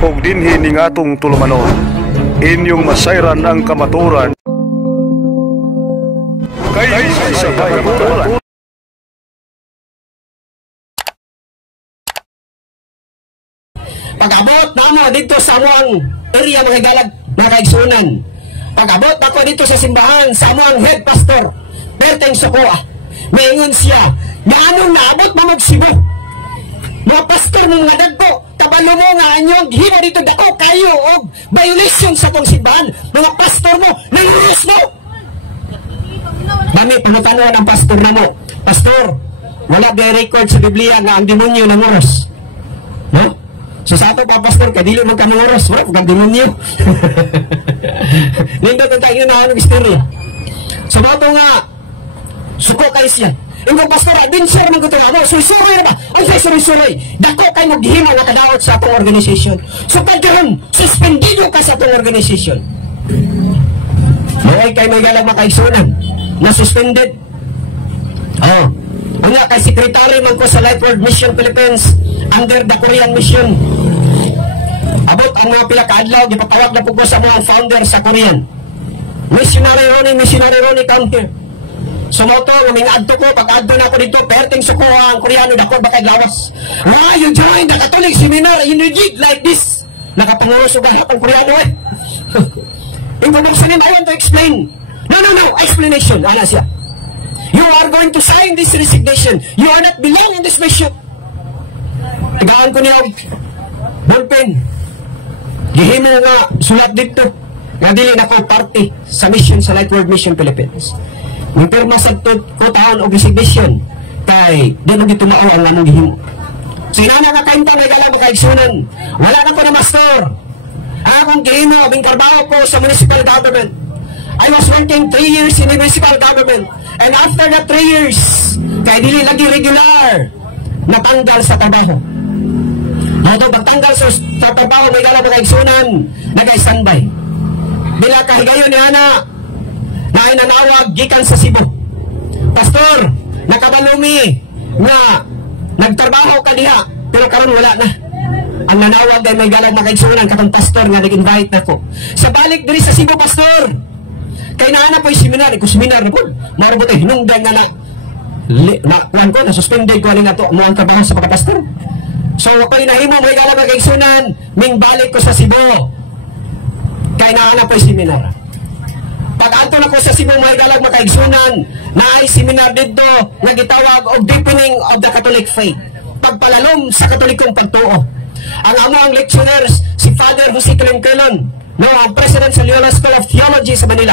ug dinhi ning atong tulumanon. Inyong masayran ang kamaturan kay sa kamaturan. Pag-abot namo dito sa amuang area mga galag mga kaigsunan. Pag-abot ako dito sa simbahan sa amuang head pastor Berteng Sokoa. Maingon siya, naamong naabot mo mag-Cebu. Mga pastor ng mga dagko, kabalo mo nga anyong hima dito dako kayo o violation sa tong simbahan. Mga pastor mo, nangurus mo. Dami, panutanuan ang pastor na mo. Pastor, wala di record sa Biblia nga ang demonyo nanguros. No? So sa ato pa pastor, kadili mo ka nanguros. Wala kang demonyo. Nindot ang tayo na anong istorya. Sa mga ito nga, suko kayo siya. Yung pastor, adventure ng gusto nga, susuroy na ba? Ang susuroy. Dako kayo maghihima na kadaot sa atong organisasyon. So kagyan, suspendido ka sa atong organisasyon. May kayo may galang makaigsunan na suspended. Oh, ang nga kay secretary man ko sa Life World Mission Philippines under the Korean Mission. Abot ang mga pila kaadlaw, gipatawag na po ko sa mga founder sa Korean. Missionary Ronnie come here. So mo to, adto ko, pag-adto na ako dito, Berteng Sokoa, ang Koreano, dako bakay lawas. Why you join the Catholic seminar in rigid like this? Nakapangulos o gahap ang Koreano eh. Information I want to explain. No, explanation. Ano siya? You are going to sign this resignation. You are not belong in this mission. Tagaan ko niya, ballpen. Gihimo nga, sulat dito. Nga dili na ko party sa mission sa Life World Mission Philippines. Nung pirma sa ko taon o resignation, kay di mo dito mao ang anong gihimo. So inana nga kainta may galang makaigsunan. Wala na ko na master. Akong gihimo, abing trabaho ko sa municipal government. I was working 3 years in the municipal government. And after that 3 years, kay dili lagi regular, natanggal sa trabaho. Although pagtanggal sa trabaho, may galang makaigsunan, nag-standby. Bila kahigayon ni Ana, na ay nanawag gikan sa Cebu. Pastor, nakabalumi nga nagtrabaho ka diha, pero karon wala na. Ang nanawag ay may galang makaigsunan katong pastor nga nag-invite nako. Sa balik diri sa Cebu, pastor. Kay naana po yung seminar, seminar na po. Marabot ay hinungdan nga na suspended ko alin na to mo ang trabaho sa pagkapastor. So ako'y nahimo may galang makaigsunan, ming balik ko sa Cebu. Kay naana po yung seminar. Pag-ato na ko sa Cebu may galang makaigsunan na ay seminar dito na gitawag og deepening of the Catholic faith. Pagpalalom sa Katolikong pagtuo. Ang among lecturers, si Father Jose Kelenkelon, no, ang president sa Loyola School of Theology sa Manila.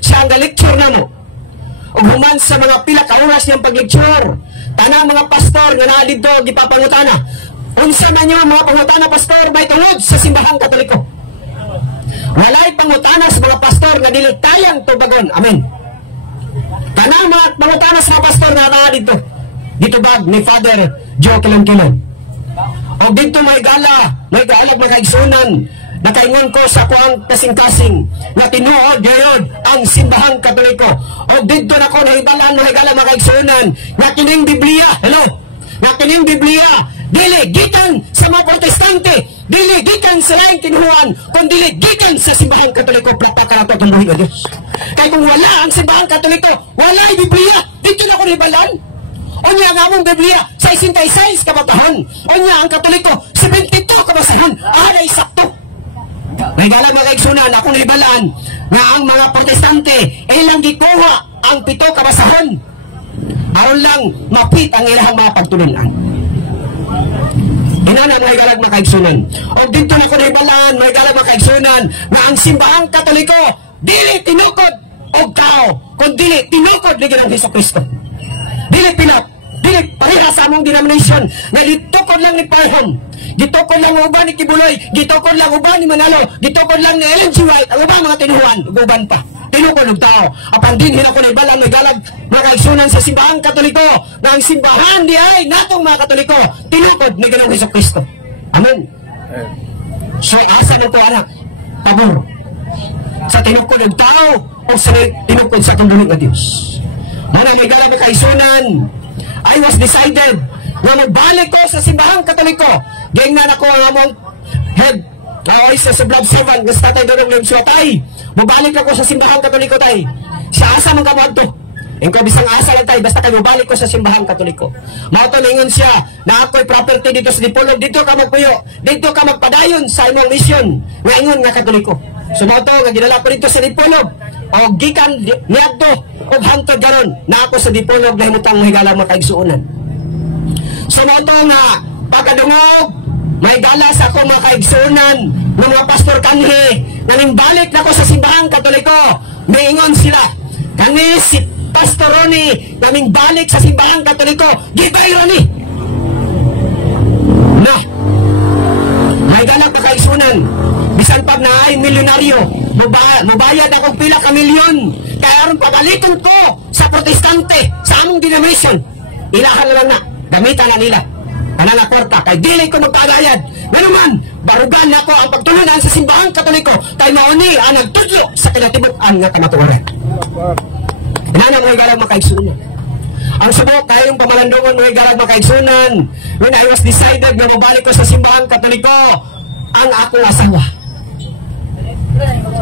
Siya ang lecture na mo. O human sa mga pila ka-oras niyang pag-lecture. Tanang mga pastor nga na dito gipapangutana. Unsa na niyo mga pangutana, pastor, may tungod sa simbahang Katoliko. Walay pangutana sa mga pastor nga dili tayang tubagon. Amen. Tanang mga pangutana sa mga pastor nga na dito. Dito bag ni Father Joe Kelenkelon. O dito may galag makaigsunan. Nakaingon ko sa kuang kasing-kasing na tinuod gayod ang simbahang Katoliko. O dito na ko nahibalan galang makaigsunan na kining Biblia, hello, na kining Biblia dili gikan sa mga protestante, dili gikan sa laing kinuhuan, kundi gikan sa simbahang Katoliko. Plaka na ito itong buhay ng Diyos. Kaya kung wala ang simbahang Katoliko, wala ang Biblia, dito na ko nahibalan. O niya ang among Biblia, 66 kabatahan. O niya ang Katoliko, 72 kabasahan. Aray sakto. May galang makaigsunan, akong nahibalaan nga ang mga protestante ilang gikuha ang 7 kabasahan. Aron lang mapit ang ilang mga pagtulunan. Inana may galang makaigsunan. O dito na ko nahibalaan, may galang makaigsunan na ang simbahang Katoliko dili tinukod og tao, kundi tinukod ni Ginoong Hesukristo. Dili pinat, dili pareha sa among denomination na gitukod lang ni Parhon, gitukod lang uban ni Kibuloy, gitukod lang uban ni Manalo, gitukod lang ni Ellen G. White, ang ubang mga tinuhuan, uban pa. Tinukod og tao. Apan din hinako na ibalang may galag makaigsunan sa simbahang Katoliko na ang simbahan di ay natong mga Katoliko tinukod ni Ginoong Hesukristo. Amen. So asa na to anak? Pabor. Sa tinukod og tao o sa tinukod sa tungguling na Diyos. Mana may galang makaigsunan, I was decided na magbalik ko sa simbahang Katoliko. Gingnan ako ang among head Ay, sa blood servant, gusto tayo doon ng lungswa, tay. Mabalik ako sa simbahan katoliko, tay. Sa asa man kamuad to. Yung ko bisang asa lang tay, basta kayo balik ko sa simbahan katoliko. Mauto lingon siya, na ako'y property dito sa Dipolog, dito ka magpuyo, dito ka magpadayon sa imong mission. Ngayon nga katoliko. So mauto, nga ginala ko dito sa Dipolog, o gikan niadto, o hangtod garon, na ako sa Dipolog na himutang mahigala makaigsuunan. So mauto nga, pagkadungog, may gala sa ako mga kaigsunan ng mga pastor kanhi na nimbalik na ko sa simbahang katoliko. Maingon sila, kani si Pastor Ronnie naming balik sa simbahang katoliko, gibay Ronnie na may gala pa kaigsunan bisan pag na ay milyonaryo mabayad akong pila ka milyon kaya aron pagalikon ko sa protestante sa among denomination. Ilahan na lang na gamitan na nila na kwarta, kay dili ko magpagayad. Nga naman, barugan na ko ang pagtulunan sa simbahang katoliko, kay mauni ang nagtudlo sa kinatibuk-an nga kamatuoran. Inanang may galang makaigsunan. Ang subok, kayong pamalandungan may galang makaigsunan. When I was decided na mabalik ko sa simbahang katoliko, ang akong asawa.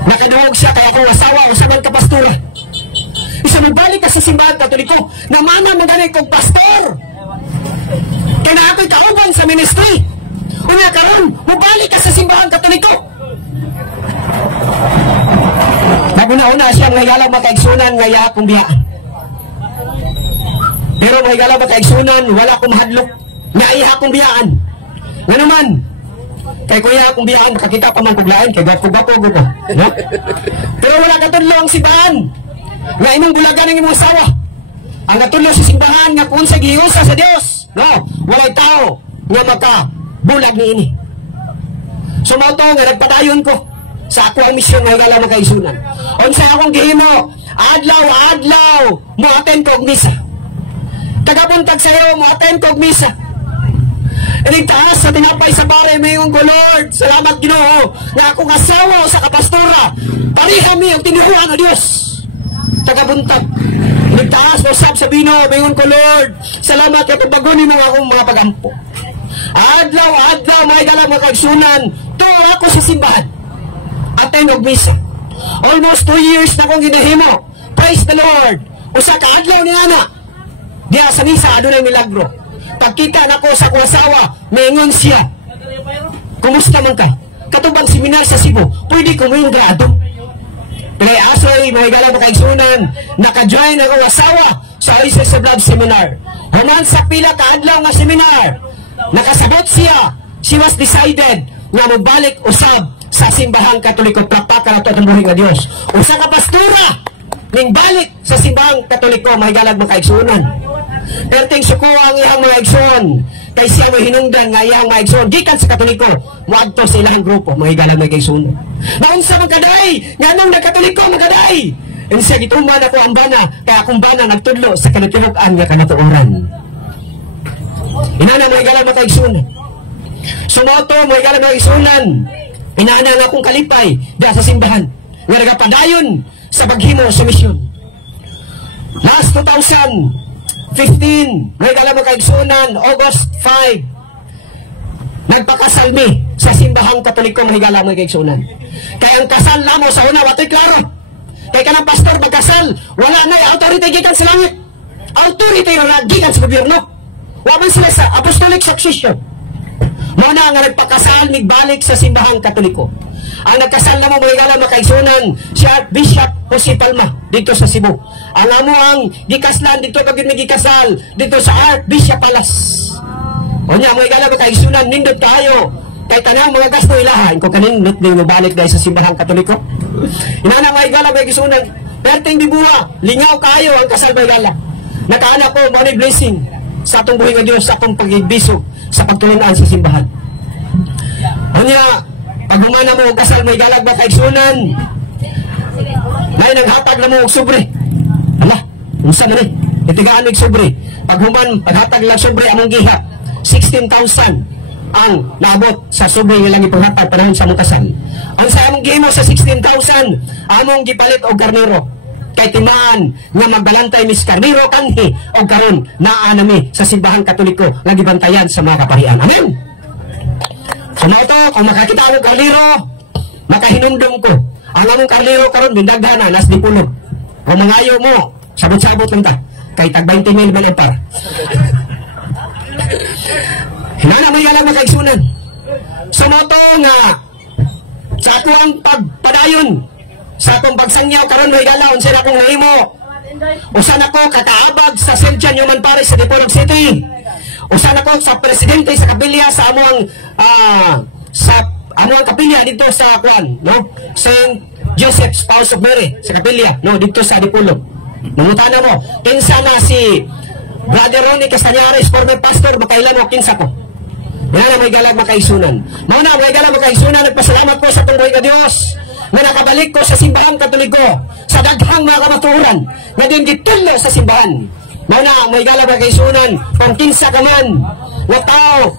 Nakinuhog siya, kaya akong asawa, usaban ka pastora. Isa mabalik ka sa simbahang katoliko, namana mo ganay kong pastor. Kaya na ako'y kauban sa ministry. Una karon, mabalik ka sa simbahang katoliko. Naguna-una siya ngayalang makaigsunan, ngaya akong biyaan. Pero ngayalang makaigsunan, wala akong mahadlok. Ngaya akong biyaan. Nga naman, kay kuya akong biyaan, kakita pa man kuglaan, kay gapo-gapo ko. No? Pero wala katudlo ang simbahan. Nga inong bulagan ng imong asawa. Ang katudlo sa simbahan, nga kung sa giusa sa Diyos. No, walay tao nga makabulag ni ini. So mao to nga nagpadayon ko sa ako ang misyon nga gala makaigsunan. Unsa akong gihimo, adlaw mo attend kog misa. Tagabuntag sayo mo attend kog misa. Inigtaas sa tinapay sa bare mayon ko Lord. Salamat Ginoo nga akong asawa sa kapastora. Pareha mi ang tinuruan ng Dios. Tagabuntag nagtaas mo sab sa bino, mayon ko Lord. Salamat kay pagbagunin mo akong mga pagampo. Adlaw, may dalang mga kaigsunan. Tuwa ako sa simbahan. Attend og misa. Almost 2 years na akong ginahimo. Praise the Lord. Usa ka adlaw ni ana. Diya sa misa, adunay milagro. Pagkita na ko sa akong asawa, maingon siya. Kumusta man ka? Katubang seminar sa Cebu, pwede ko mo yung grado. Pero asoy, mga galang makaigsunan, naka-join ang asawa sa ISS Blood Seminar. Human sa pila kaadlaw nga seminar, nakasabot siya, she was decided nga mabalik usab sa simbahang katoliko, plakpaka na ito ang buhay nga Diyos. Usa ka pastura, ning balik sa simbahang katoliko, mga galang makaigsunan. Perting suko ang iyang mga igsoon, kay siya mo hinungdan nga iyang mga igsoon, gikan sa katoliko, muadto sa ilang grupo, mga galang makaigsunan. Naunsa magkaday, nga nang nagkatoliko magkaday. And siya gitumban ako ang bana, kaya akong bana nagtudlo sa kanatilukan nga kanatuoran. Inana mga galang makaigsunan. Sumoto mga galang makaigsunan. Inana nga akong kalipay, dahil sa simbahan, nga nagapadayon sa paghimo sa misyon. Last 2015, may galang makaigsunan, August 5, nagpakasal mi sa simbahang katoliko mga galang makaigsunan. Kaya ang kasal namo sa una, wato'y klaro. Kaya ka ng pastor magkasal, wala na authority gikan sa langit. Authority na gikan sa gobyerno. Waman sila sa apostolic succession. Muna nga nagpakasal, nagbalik sa simbahang katoliko. Ang nagkasal na mo mga galang makaigsunan, si Archbishop Jose Palma, dito sa Cebu. Ang amo ang gikaslan, dito pag gikasal, dito sa Archbishop Palace. O niya, mga galang makaigsunan, nindot tayo. Kay tanang mga gasto ilahan, kung kanindot din mo balik dahil sa simbahang katoliko. Inana mga galang makaigsunan, perting dibuha, lingaw kayo ang kasal mga galang. Nakaanak ko, money blessing sa atong buhay ng Diyos, sa atong pag-ibisog, sa pagtulungan sa simbahan. O niya, pag humana mo ang kasal may galag ba kaigsunan, may naghatag na mo og sobre. Ala, unsa na ni? Itigaan og sobre. Pag human, paghatag lang sobre among giha, 16,000 ang naabot sa sobre nga lang ipaghatag panahon sa mong kasal. Ang sa among gihimo sa 16,000, among gipalit og karnero. Kay timaan nga magbalantay mis karnero kanhi og karon naa nami sa simbahan katoliko nga gibantayan sa mga kaparian. Amen. So na ito, kung makakita ako karliro, makahinumdum ko. Ang among karliro karon bindaghan na, nas di pulog. Kung mangayo mo, sabot-sabot lang ta. Kay tag 20,000 malempar. Hinana mo yan ang makaigsunan. So na ito nga, sa akong pagpadayon, sa akong pagsangyaw karon may galaon, sila akong nahimo. Usan ako kataabag sa St. John Human Parish sa Dipolog City. Usan ako sa presidente sa kapilya sa amuang kapilya dito sa Kwan, no? St. Joseph's House of Mary sa kapilya, no, dito sa Dipolog. Nangutana mo, kinsa na si Brother Ronnie Castañares, former pastor, makailan mo kinsa ko? Yan na may galag makaisunan. Mauna, may galag makaisunan, nagpasalamat ko sa tunggoy ka Diyos na nakabalik ko sa simbahang Katoliko, sa daghang mga kamaturan, na din gitulo sa simbahan. Mauna, may galag makaisunan, kung kinsa ka man, na tao,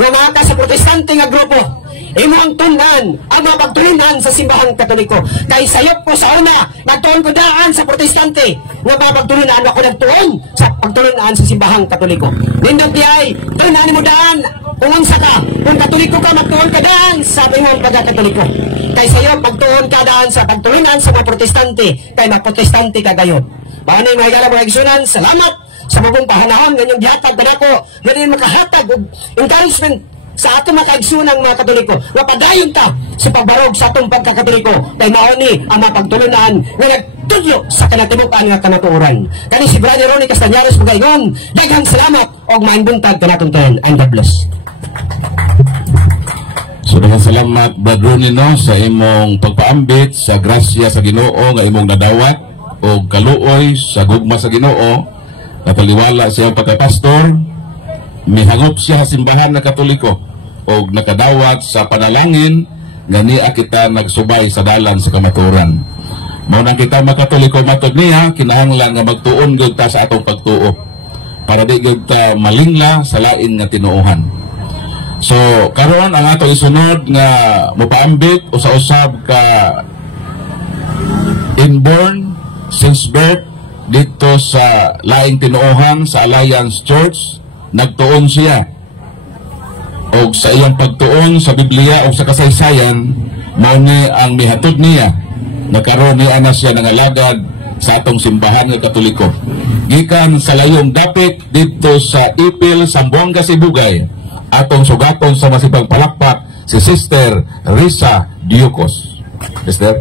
na mga sa protestante nga grupo, imo ang tunan, ang mga pagtulinan sa simbahang Katoliko. Kay sayop ko sa una, nagtuon ko daan sa protestante, nga mga pagtulinan ako nagtuon sa pagtulinan sa simbahang Katoliko. Nindot di ay, tunan mo daan, kung unsa ka, kung Katoliko ka, magtuon ka daan sa tingong pagkakatoliko. Kay sayop, magtuon ka daan sa pagtulinan sa mga protestante, kay mga protestante ka gayon. Paano yung mga galang mga igsunan, salamat sa mabong pahanahan, ganyang gihatag na ako, ganyan makahatag, encouragement sa ato mga kaigsunang mga Katoliko. Napadayon ta sa pagbarog sa atong pagkakatoliko, kay mauni ang mga pagtulinan na nagtudlo sa kanatibukan nga kanatuoran. Kani si Brother Ronnie Castañares Pagaygon, daghang salamat o maayong buntag kanatong tanan, and God bless. So daghang salamat Brother Ronnie no sa imong pagpaambit sa grasya sa Ginoo nga imong nadawat o kaluoy sa gugma sa Ginoo, nataliwala sa iyong pagkapastor, mihangop siya sa simbahan na Katoliko o nakadawat sa panalangin nga niya kita nagsubay sa dalan sa kamaturan. Mao nang kita mga Katoliko matod niya, kinahanglan nga magtuon gyud ta sa atong pagtuo para di gyud ta malingla sa lain nga tinuohan. So karon ang ato isunod nga mopaambit usa-usab ka inborn since birth dito sa laing tinuohan sa Alliance Church. Nagtuon siya o sa iyang pagtuon sa Biblia o sa kasaysayan, mao ni ang mihatod niya nagkaroon niya na siya nangalagad sa atong simbahan ng Katoliko gikan sa layong dapit dito sa Ipil, Zamboanga, Sibugay. Atong sugaton sa masipag palakpak si Sister Risa Diocos. Sister,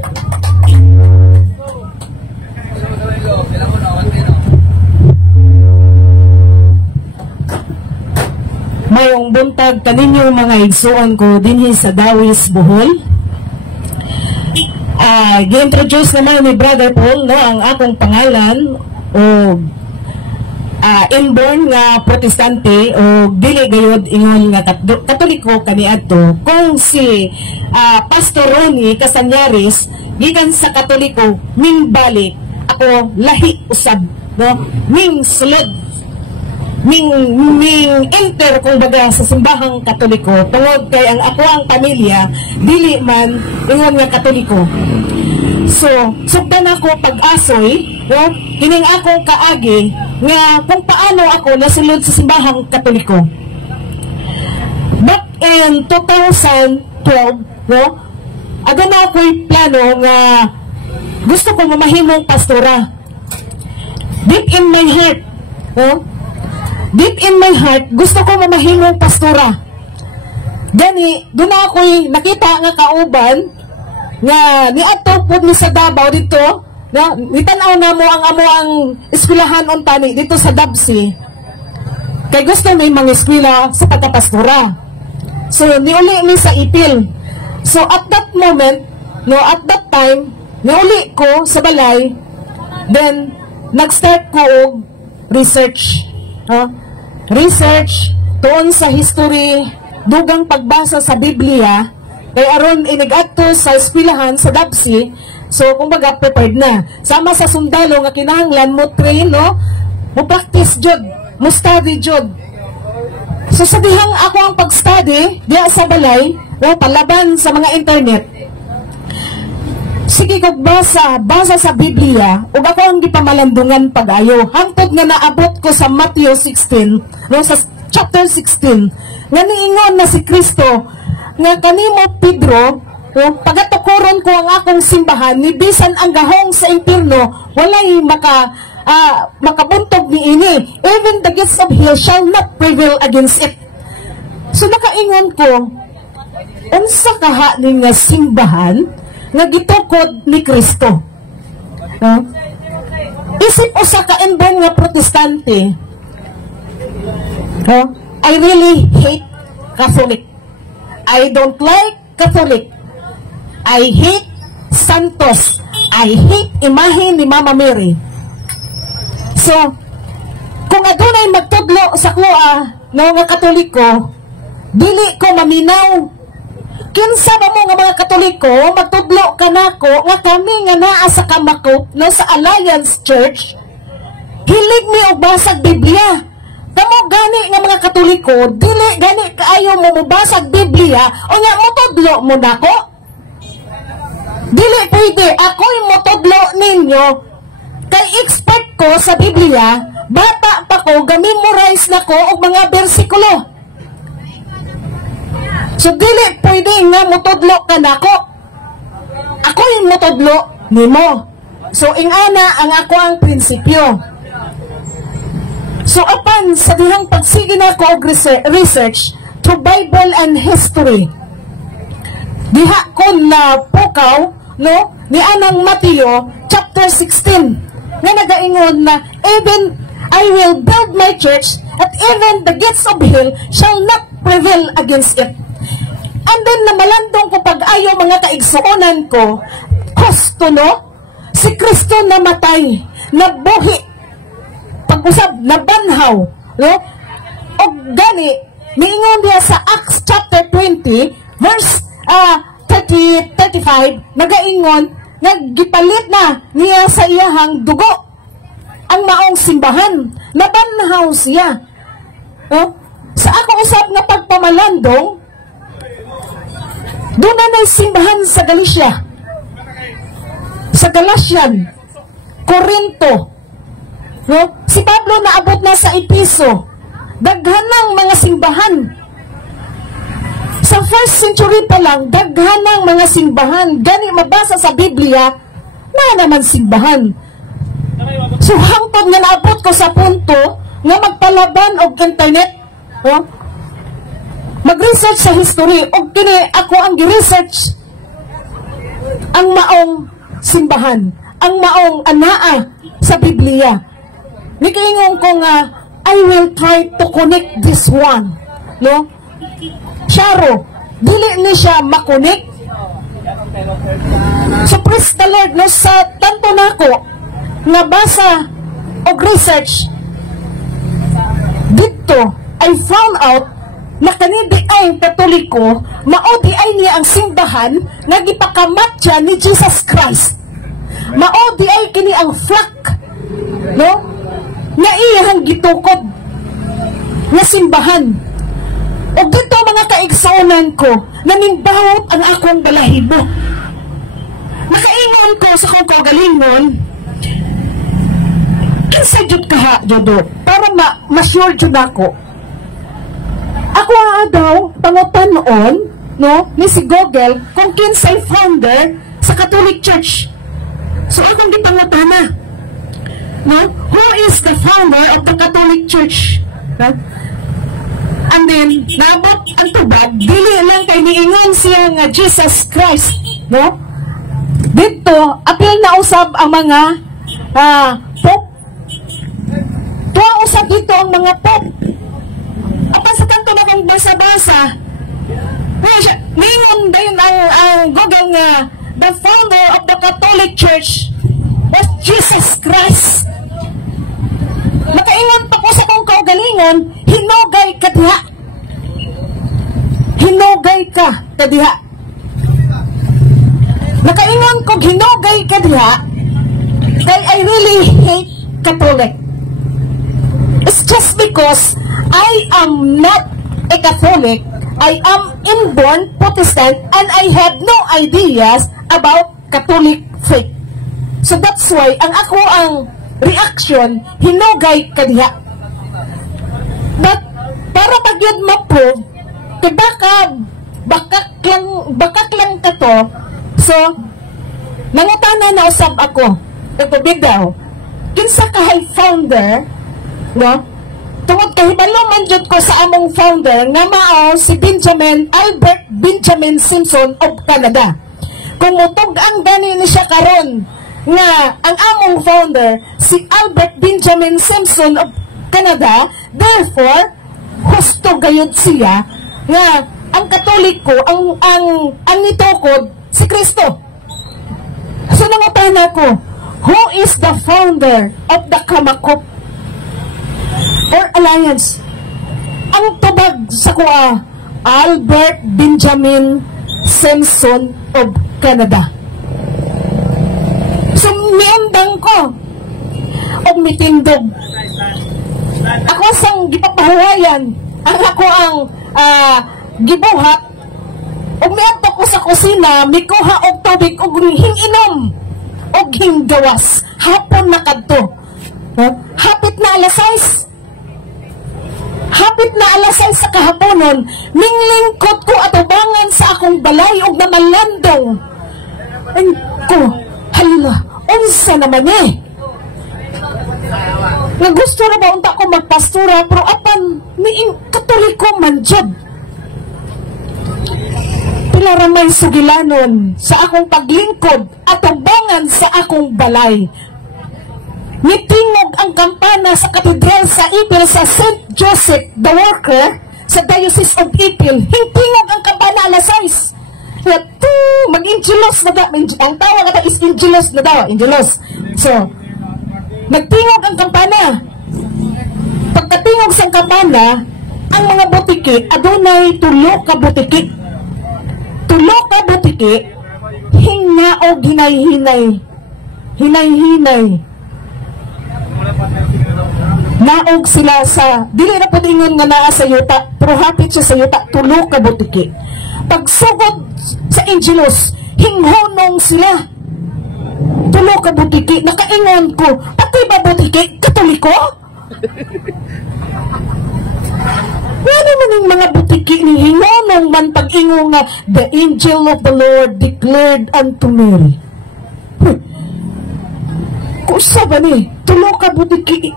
mayong buntag kaninyo mga igsuon ko dinhi sa Dawis, Bohol. Gi-introduce naman ni Brother Paul no ang akong pangalan o inborn nga protestante o dili gayud ingon nga Katoliko kaniadto. Kung si Pastor Ronnie Castañares gikan sa Katoliko ming balik ako lahi usab no ming sulod ming enter kung baga sa simbahang Katoliko tungod kay ang ako ang pamilya dili man ingon nga Katoliko. So sugdan ako pag-asoy no kining akong kaagi nga kung paano ako nasulod sa simbahang Katoliko. Back in 2012 no aga na ako'y plano nga gusto ko mamahimong pastora. Deep in my heart no deep in my heart, gusto ko mamahimong pastora. Gani, doon ako'y nakita nga kauban nga niadto pud mi sa Davao dito, na nitanaw na mo ang amo ang eskwelahan untani dito sa Dabsi. Kay gusto may mga eskwela sa pagkapastora. So niuli mi sa Ipil. So at that moment, no, at that time, niuli ko sa balay, then nag-start ko og research. Research tuon sa history, dugang pagbasa sa Biblia, kay aron inigadto sa eskwelahan sa Dabsi. So kumbaga prepared na. Sama sa sundalo nga kinahanglan mo train no, mo practice jud, mo study jud. So sa dihang ako ang pag-study diya sa balay, no, palaban sa mga internet. Sige kog basa sa Biblia ug ako ang gipamalandungan pag-ayo hangtod nga naabot ko sa Matthew 16 no sa chapter 16 nga niingon na si Kristo nga kanimo Pedro, pagatukuron ko ang akong simbahan, ni bisan ang gahong sa impierno, walay makabuntog ni ini. Even the gates of hell shall not prevail against it. So nakaingon ko, unsa kaha ni nga simbahan nga gitukod ni Kristo. Isip usa ka inborn nga protestante, I really hate Catholic. I don't like Catholic. I hate Santos. I hate imahe ni Mama Mary. So, kung adunay magtudlo sa kloa nga Katoliko, dili ko maminaw. Kinsa ba mo nga mga Katoliko, magtudlo ka nako nga kami nga naa sa Kamakop no sa Alliance Church, hilig mi og basag Biblia. Kamo gani nga mga Katoliko, dili gani kaayo mo mubasag Biblia o nga motudlo mo nako. Dili pwede ako'y motudlo ninyo kay expert ko sa Biblia, bata pa ko, gamemorize na ko og mga bersikulo. So dili pwede nga motudlo ka nako. Ako'y motudlo nimo. So ingana ang ako ang prinsipyo. So apan sa dihang pagsige na ko og research to Bible and history, diha ko na pukaw ni anang Mateo chapter 16 nga nagaingon na even I will build my church at even the gates of hell shall not prevail against it. And then namalandong ko pag-ayo mga kaigsuonan ko, Kristo si Kristo namatay, nabuhi, pag-usab, nabanhaw, o gani, miingon niya sa Acts chapter 20, verse 35, nagaingon, naggipalit na niya sa iyahang dugo, ang maong simbahan, nabanhaw siya. Sa ako usab nga pagpamalandong, doon na simbahan sa Galicia, sa Galatian, Corinto, si Pablo naabot na sa Episo, daghanang mga simbahan. Sa first century pa lang, daghanang mga simbahan. Gani mabasa sa Biblia, na naman simbahan. So hangtod nga naabot ko sa punto nga magpalaban og internet, mag-research sa history, og kini ako ang gi-research ang maong simbahan, ang maong anaa sa Biblia. Nikaingon ko nga, I will try to connect this one. Syaro, dili ni siya makonek. So praise the Lord, sa tanto nako nga basa og research dito, I found out na kanidi ay Katoliko, mao di ay niya ang simbahan nga gipakamatya ni Jesus Christ. Mao di ay kini ang flock, nga iyang gitukod nga simbahan. O dito mga kaigsuonan ko, nanimbawot ang akong balahibo. Nakaingon ko sa kong kagalingon, kinsa jud kaha jodo, para ma-sure jud ako. Ako daw pangutan-on, ni si Google, kung kinsay founder sa Catholic Church. So akong gipangutana, who is the founder of the Catholic Church? And then, nabot ang tubag, dili lang kay niingon siya nga Jesus Christ, dito, apil na usab ang mga Pope. Tuwa usab dito ang mga Pope. Apa sa kanto na kong basa-basa, niingon din ang Google nga, the founder of the Catholic Church was Jesus Christ. Makaingon pa ko sa kong kaugalingon, hinugay ka diha. Hinugay ka diha. Makaingon ko hinugay ka diha, kaya I really hate Catholic. It's just because I am not a Catholic. I am inborn Protestant and I have no ideas about Catholic faith. So that's why ang ako ang reaction, hinugay ka diha. But para pagyud ma-prove, kaya baka bakak lang ka to. So, nangutana na usab ako. Ito bigaw. Kinsa kahay founder, no? Tungod kay hibalo man jud ko sa among founder nga mao si Albert Benjamin Simpson of Canada. Kung mutug-ang gani ni siya karon nga ang among founder si Albert Benjamin Simpson of Canada, therefore husto gayud siya nga ang Katoliko ang nitukod si Kristo. So nangutan ako, who is the founder of the Kamakop or Alliance? Ang tubag sa kuha, Albert Benjamin Simpson of Canada. So miandang ko o mitindog. Ako sang gipapahuwayan, ang ako ang gibuhat, o miadto ko sa kusina, mikuha og tubig og hinginom og hinggawas. Hapon na kadto. Hapit na alas 6. Hapit na alas 6 sa kahaponon, minglingkod ko atubangan sa akong balay og namalandong. Ay ko, hala, unsa naman eh. Nga gusto na ba unta ko magpastura, pero apan niing Katoliko man jud. Pila ramay sugilanon sa akong paglingkod at tubangan sa akong balay. Nitingog ang kampana sa katedral sa Ipil sa St. Joseph the Worker sa Diocese of Ipil. Hintingog ang kampana alas 6. Yato, mag-injilos na daw. Ang tawag ata is injilos na daw. Injilos. So, nagtingog ang kampana. Pagkatingog sa kampana, ang mga butiki, adunay tulo ka butiki. Tulo ka butiki, hingnaog hinay-hinay. Hinay-hinay. Naog sila sa, dili na po dingon nga naa sa yuta, pero hapit siya sa yuta, tulo ka butiki. Pagsugod sa Angelos, hinghonong sila. Tulo ka butiki, nakaingon ko, pati ba butiki, Katoliko? Ano man yung mga butiki ni hingonong man pag-ingo nga, the angel of the Lord declared unto Mary. Kusa ba ni, tulo ka butiki,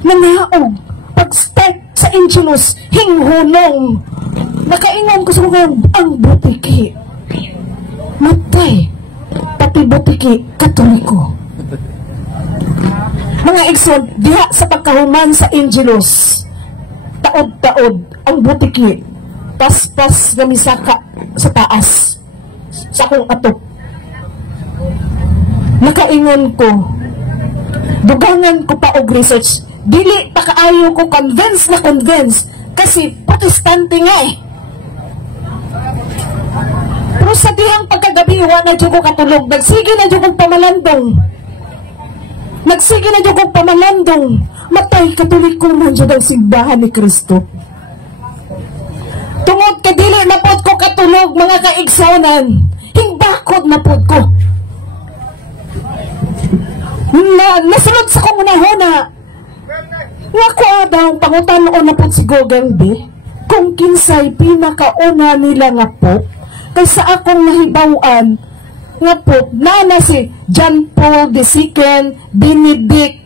nanaog, pag-start sa Angelos, hinghonong. Nakaingon ko sa mga, ang butiki, matay, pati butiki, Katoliko. Mga igsoon, diha sa pagkahuman sa Angelos, taod-taod ang butiki, paspas na misaka sa taas, sa akong atok. Nakaingon ko, dugangan ko pa og research, dili pa kaayo ko convince, kasi protestante nga eh. Pero sa dihang pagkagabi, na dyan ko katulog, nagsige na dyan kong pamalandong. Nagsige na dyan kong pamalandong. Matay, Katoliko man dyan ang simbahan ni Kristo. Tungod ka dili na pod ko katulog, mga kaigsonan. Hingbakod na pod ko. Nasunod sa komunahona. Nga ko daw, pangutanoon na pod si Gogang B, kung kinsay pinakauna nila nga po, kaysa akong nahibawan nga po, na si John Paul II, Benedict,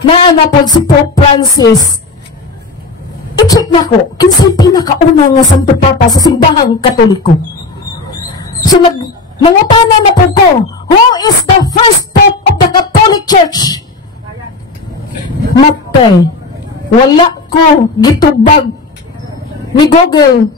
na po si Pope Francis. I-check na ko, kinsay pinakauna nga Santo Papa sa simbahang Katoliko. So, nangutana na po ko, who is the first Pope of the Catholic Church? Matay, wala ko gitubag ni Google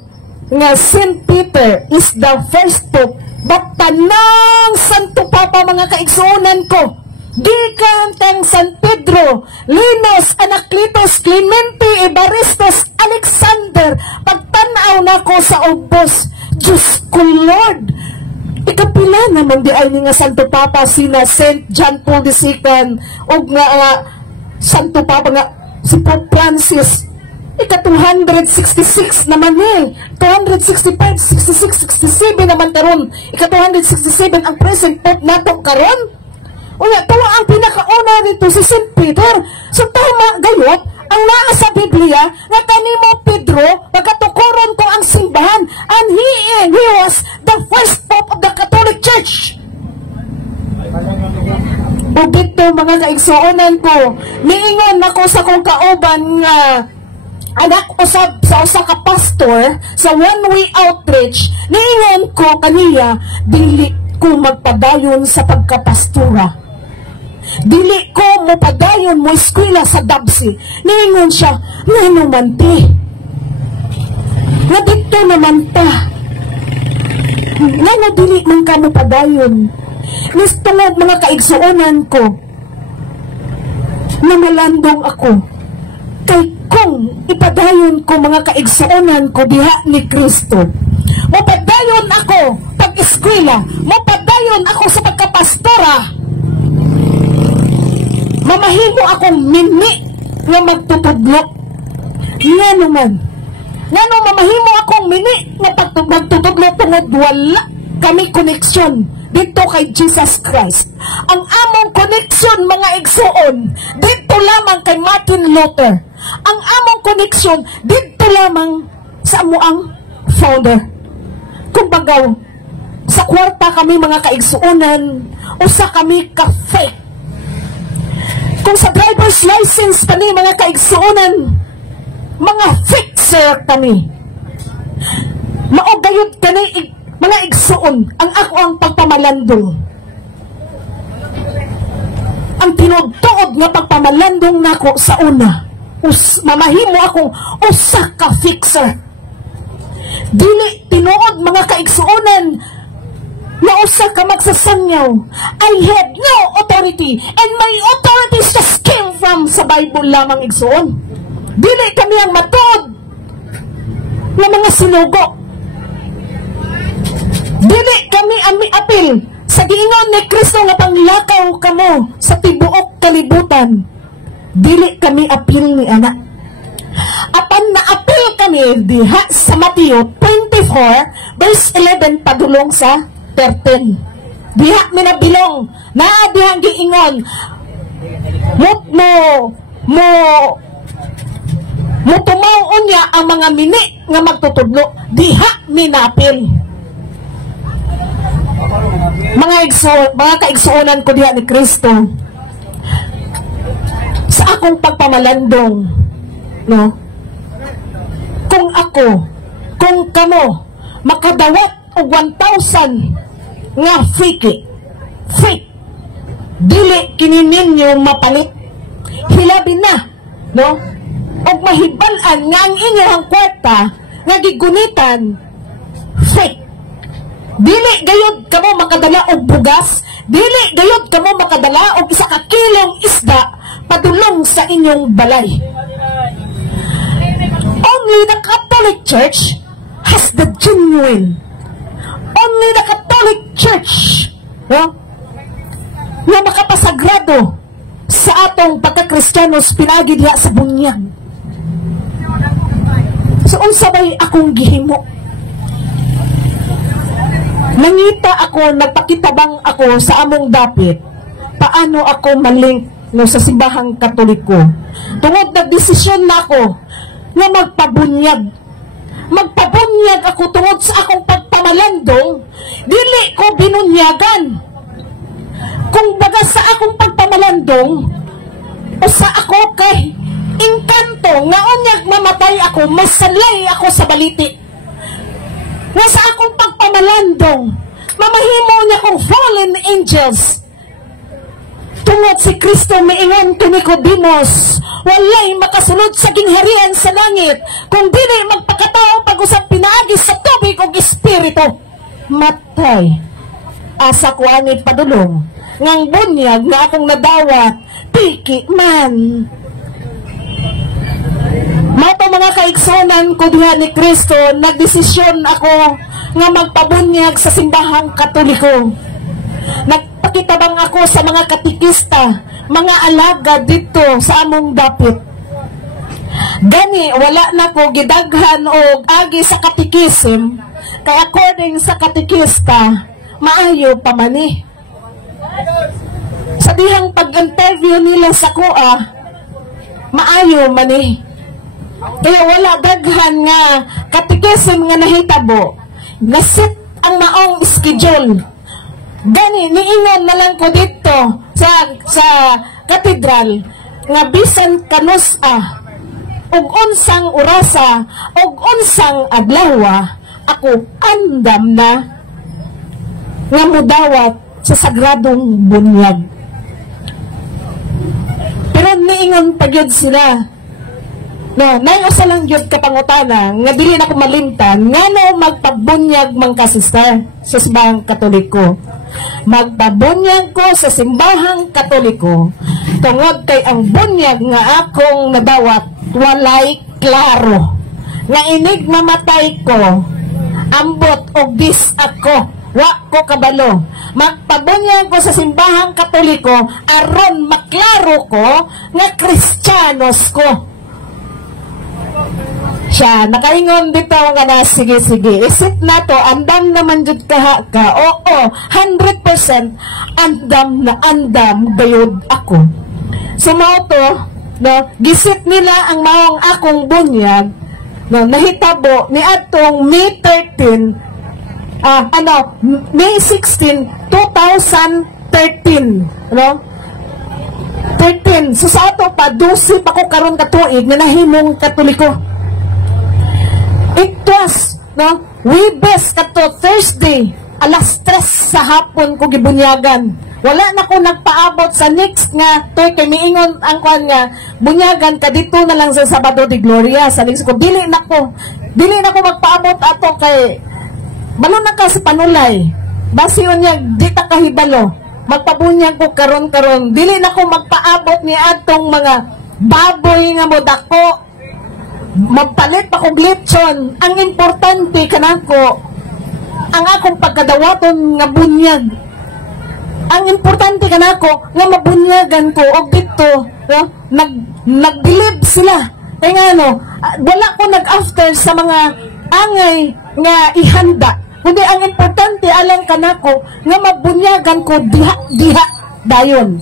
nga St. Peter is the first Pope, but tanang Santo Papa mga kaigsuunan ko, gikan tang San Pedro, Linus, Anacletus, Clemente, Evaristus, Alexander, pagtanaw na ko sa ubos, Diyos ko Lord, ikapila naman di ay nga Santo Papa sina St. John Paul II o nga Santo Papa nga si Pope Francis, ika-266 naman eh. 265, 66, 67 naman karon. Ika-267 ang present Pope nato karon. O nga, tawa ang pinakauna dito si St. Peter. So tama gayot, Ang naa sa Biblia, nga kanimo Pedro, pagkatukuron ko ang simbahan, and he was the first pope of the Catholic Church. O dito, mga kaigsuonan ko, niingon ako sa kong kauban nga anak usab sa usa ka pastor sa one-way outreach, niingon ko kaniya, dili ko magpadayon sa pagkapastura. Dili ko mo padayon mo eskwela sa Dabsi. Niingon siya, ngano man ti? Nga dito naman ta. Ngano dili man ka mo padayon? Nistungod mga kaigsuonan ko, namalandong ako. Kay kung ipadayon ko mga kaigsuonan ko diha ni Kristo, mapadayon ako pag-eskwela, mapadayon ako sa pagkapastora, mamahimo akong mini nga magtutudlo. Nga naman, nga no mamahimo akong mini nga magtutudlo tungod wala kami koneksyon dito kay Jesus Christ. Ang among koneksyon, mga igsuon, dito lamang kay Martin Luther. Ang among koneksyon, dito lamang sa amuang founder. Kung bagaw, sa kwarta kami mga kaigsuonan, o sa kami ka-fake. Kung sa driver's license kami mga kaigsuonan, mga fixer kami. Maugayod kani mga igsuon, ang ako ang pagpamalandong. Ang tinudtuod nga pagpamalandong nako sa una, mamahimo akong usa ka fixer. Dili tinuod mga kaigsuonan na usa ka magsasanyaw. I have no authority, and my authority just came from sa Bible lamang igsuon. Dili kami ang matuod na mga sinugo. Dili kami apil sa giingon ni Kristo nga panglakaw kamo sa tibuok kalibutan. Dili kami apil ni ana. Apan na apil kami diha sa Mateo 24 verse 11 padulong sa 13. Diha minabilong na dihang giingon mo tumaw niya ang mga mini nga magtutudlo. Diha minapil. Mga kaigsuonan ko diha ni Kristo, sa akong pagpamalandong, no? Kung ako, kung kamo makadawat og 1,000 nga fake, dili kini ninyo mapalit. Hilabi na, no? Og mahibal-an nga ang inyong kwarta nga gigunitan fake. Dili gayud kamo makadala og bugas, dili gayud kamo makadala og isa ka kilong isda padulong sa inyong balay. Only the Catholic Church has the genuine. Only the Catholic Church, no? Na makapasagrado sa atong pagka-Kristiyanos pinagi diha sa bunyag. So unsa bay akong gihimo? Nangita ako, nagpakitabang ako sa among dapit, paano ako malink no, sa simbahang Katoliko. Tungod nagdesisyon na ako na magpabunyag. Magpabunyag ako tungod sa akong pagpamalandong, dili ko binunyagan. Kung baga sa akong pagpamalandong, o sa ako kay inkanto, nga unyag mamatay ako, masalay ako sa baliti. Nga sa akong pagpamalandong, mamahimo niya kong fallen angels. Tungod si Kristo miingon to Nicodemos, walay makasunod sa gingharian sa langit, kung dili magpakatao pag-usap pinaagi sa tubig o espiritu. Matay, asa ko anit padulong, ngang bunyag na akong nadawat, piki man. Mato mga kaigsonan ko diha ni Kristo, nagdesisyon ako nga magpabunyag sa simbahang Katoliko. Nagpakitabang ako sa mga katikista, mga alaga dito sa among dapit. Gani, wala na ko gidaghan o agi sa katikism, kaya according sa katikista, maayo pa mani. Sa dihang pag-interview nila sa kuha, maayo man eh. Kaya wala daghan nga katikisim nga nahitabo. Nasit ang maong schedule. Gani, niingon na lang ko dito sa katedral nga bisan kanusa ug unsang orasa ug unsang adlaw ako andam na nga mudawat sa sagradong bunyag. Pero niingon pa gyud sila. No, nayusa lang gyud kapangutana nga dili na ko malimtan ngano magpabunyag man ka sister sa simbahang Katoliko. Magpabunyag ko sa simbahang Katoliko tungod kay ang bunyag nga akong nadawat walay klaro nga inig mamatay ko ambot og dis ako wa ko kabalo. Magpabunyag ko sa simbahang Katoliko aron maklaro ko nga Kristiyanos ko. Siya, nakaingon dito nga na, sige, isip na to, andam naman jud ka. Oo, 100% andam na andam gayud ako. So, mao to, no, gisit nila ang maong akong bunyag, no, nahitabo ni atong May 13, May 16, 2013, no? 13. So, sa ato pa, 12 pa ko karon katuig na nahimong Katoliko. It was, no, Webes kato Thursday, alas 3 sa hapon ko gibunyagan. Wala na ko nagpaabot sa next nga, toy kay miingon ang kwan nga, bunyagan ka dito na lang sa Sabado de Gloria. Sa next ko, dili na ko magpaabot ato kay, balo na ka sa panulay. Basi niya, di ta kahibalo. Magpabunyag ko karon, dili na ko magpaabot ni atong mga baboy nga modako. Magpalit pa kong lechon. Ang importante kanako ang akong pagkadawaton nga bunyag. Ang importante kanako nga mabunyagan ko og dito, no? Nagbilib sila. Kaya wala ko nag-after sa mga angay nga ihanda. Kundi ang importante alang kanako nga mabunyagan ko diha dayon.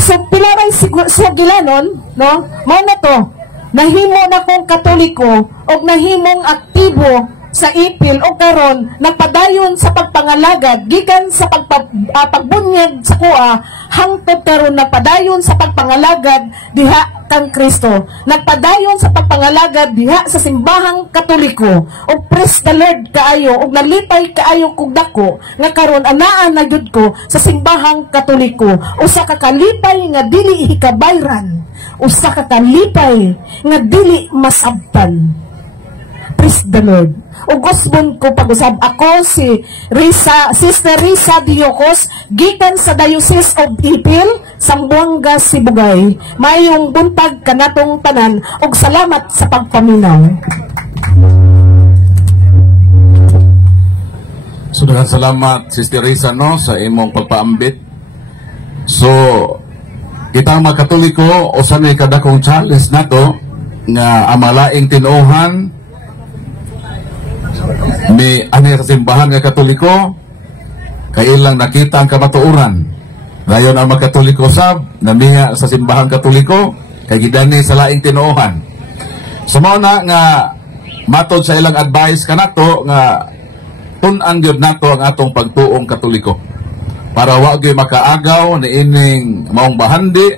So pilaray sigilanon, no? Mao na to. Nahimo na kong Katoliko o nahimong aktibo sa ipil o karon nagpadayon sa pagpangalagad gikan sa pagbunyag sa kuha hangtod karon nagpadayon sa pagpangalagad diha kang Kristo, nagpadayon sa pagpangalagad diha sa simbahang Katoliko o praise the Lord kaayo o nalipay kaayo kog dako nga karon anaa na gyud ko sa simbahang Katoliko usa ka kalipay nga dili hikabayran, usa ka kalipay nga dili masabtan. Praise the Lord. O gusbon ko pag-usab ako si Sister Risa Diocos gikan sa Diocese of Ipil, Zamboanga, Sibugay. Mayong buntag kanatong tanan og salamat sa pagpaminaw. So daghang salamat Sister Risa no sa imong pagpaambit. So kita mga Katoliko usa may kadakong challenge nato nga amalaing tinuohan ni ani sa simbahan nga Katoliko kay ilang nakita ang kamatuoran. Dayon ang mga Katoliko sab namiya sa simbahan Katoliko kay gidani sa laing tinuohan. So mao na nga matod sa ilang advice kanato nga tun-an gyud nato ang atong pagtuong Katoliko para wa gyud makaagaw ni ining maong bahandi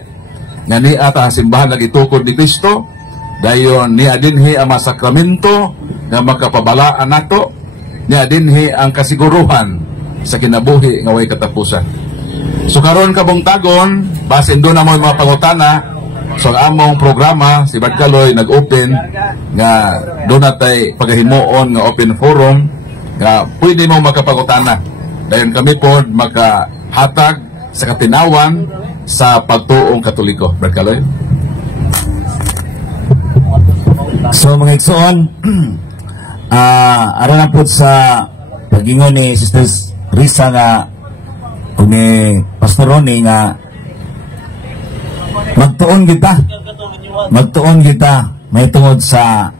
nga niya ta simbahan nagitukod ni Kristo. Dayon niya dinhi ang masakramento nga makapabalaan nato, niya dinhi ang kasiguruhan sa kinabuhi nga way katapusan. So karon kabungtagon basin do na mo mga pangutana. So ang among programa si Bad Kaloy nag-open nga do natay pagahimuon nga open forum nga pwede mo makapangutana. Dayon kami po makahatag sa katinawan sa pagtuong Katoliko. Bad Kaloy. So mga igsoon, aron na po sa pagingon ni Sister Risa nga o ni Pastor Ronnie nga magtuon kita may tungod sa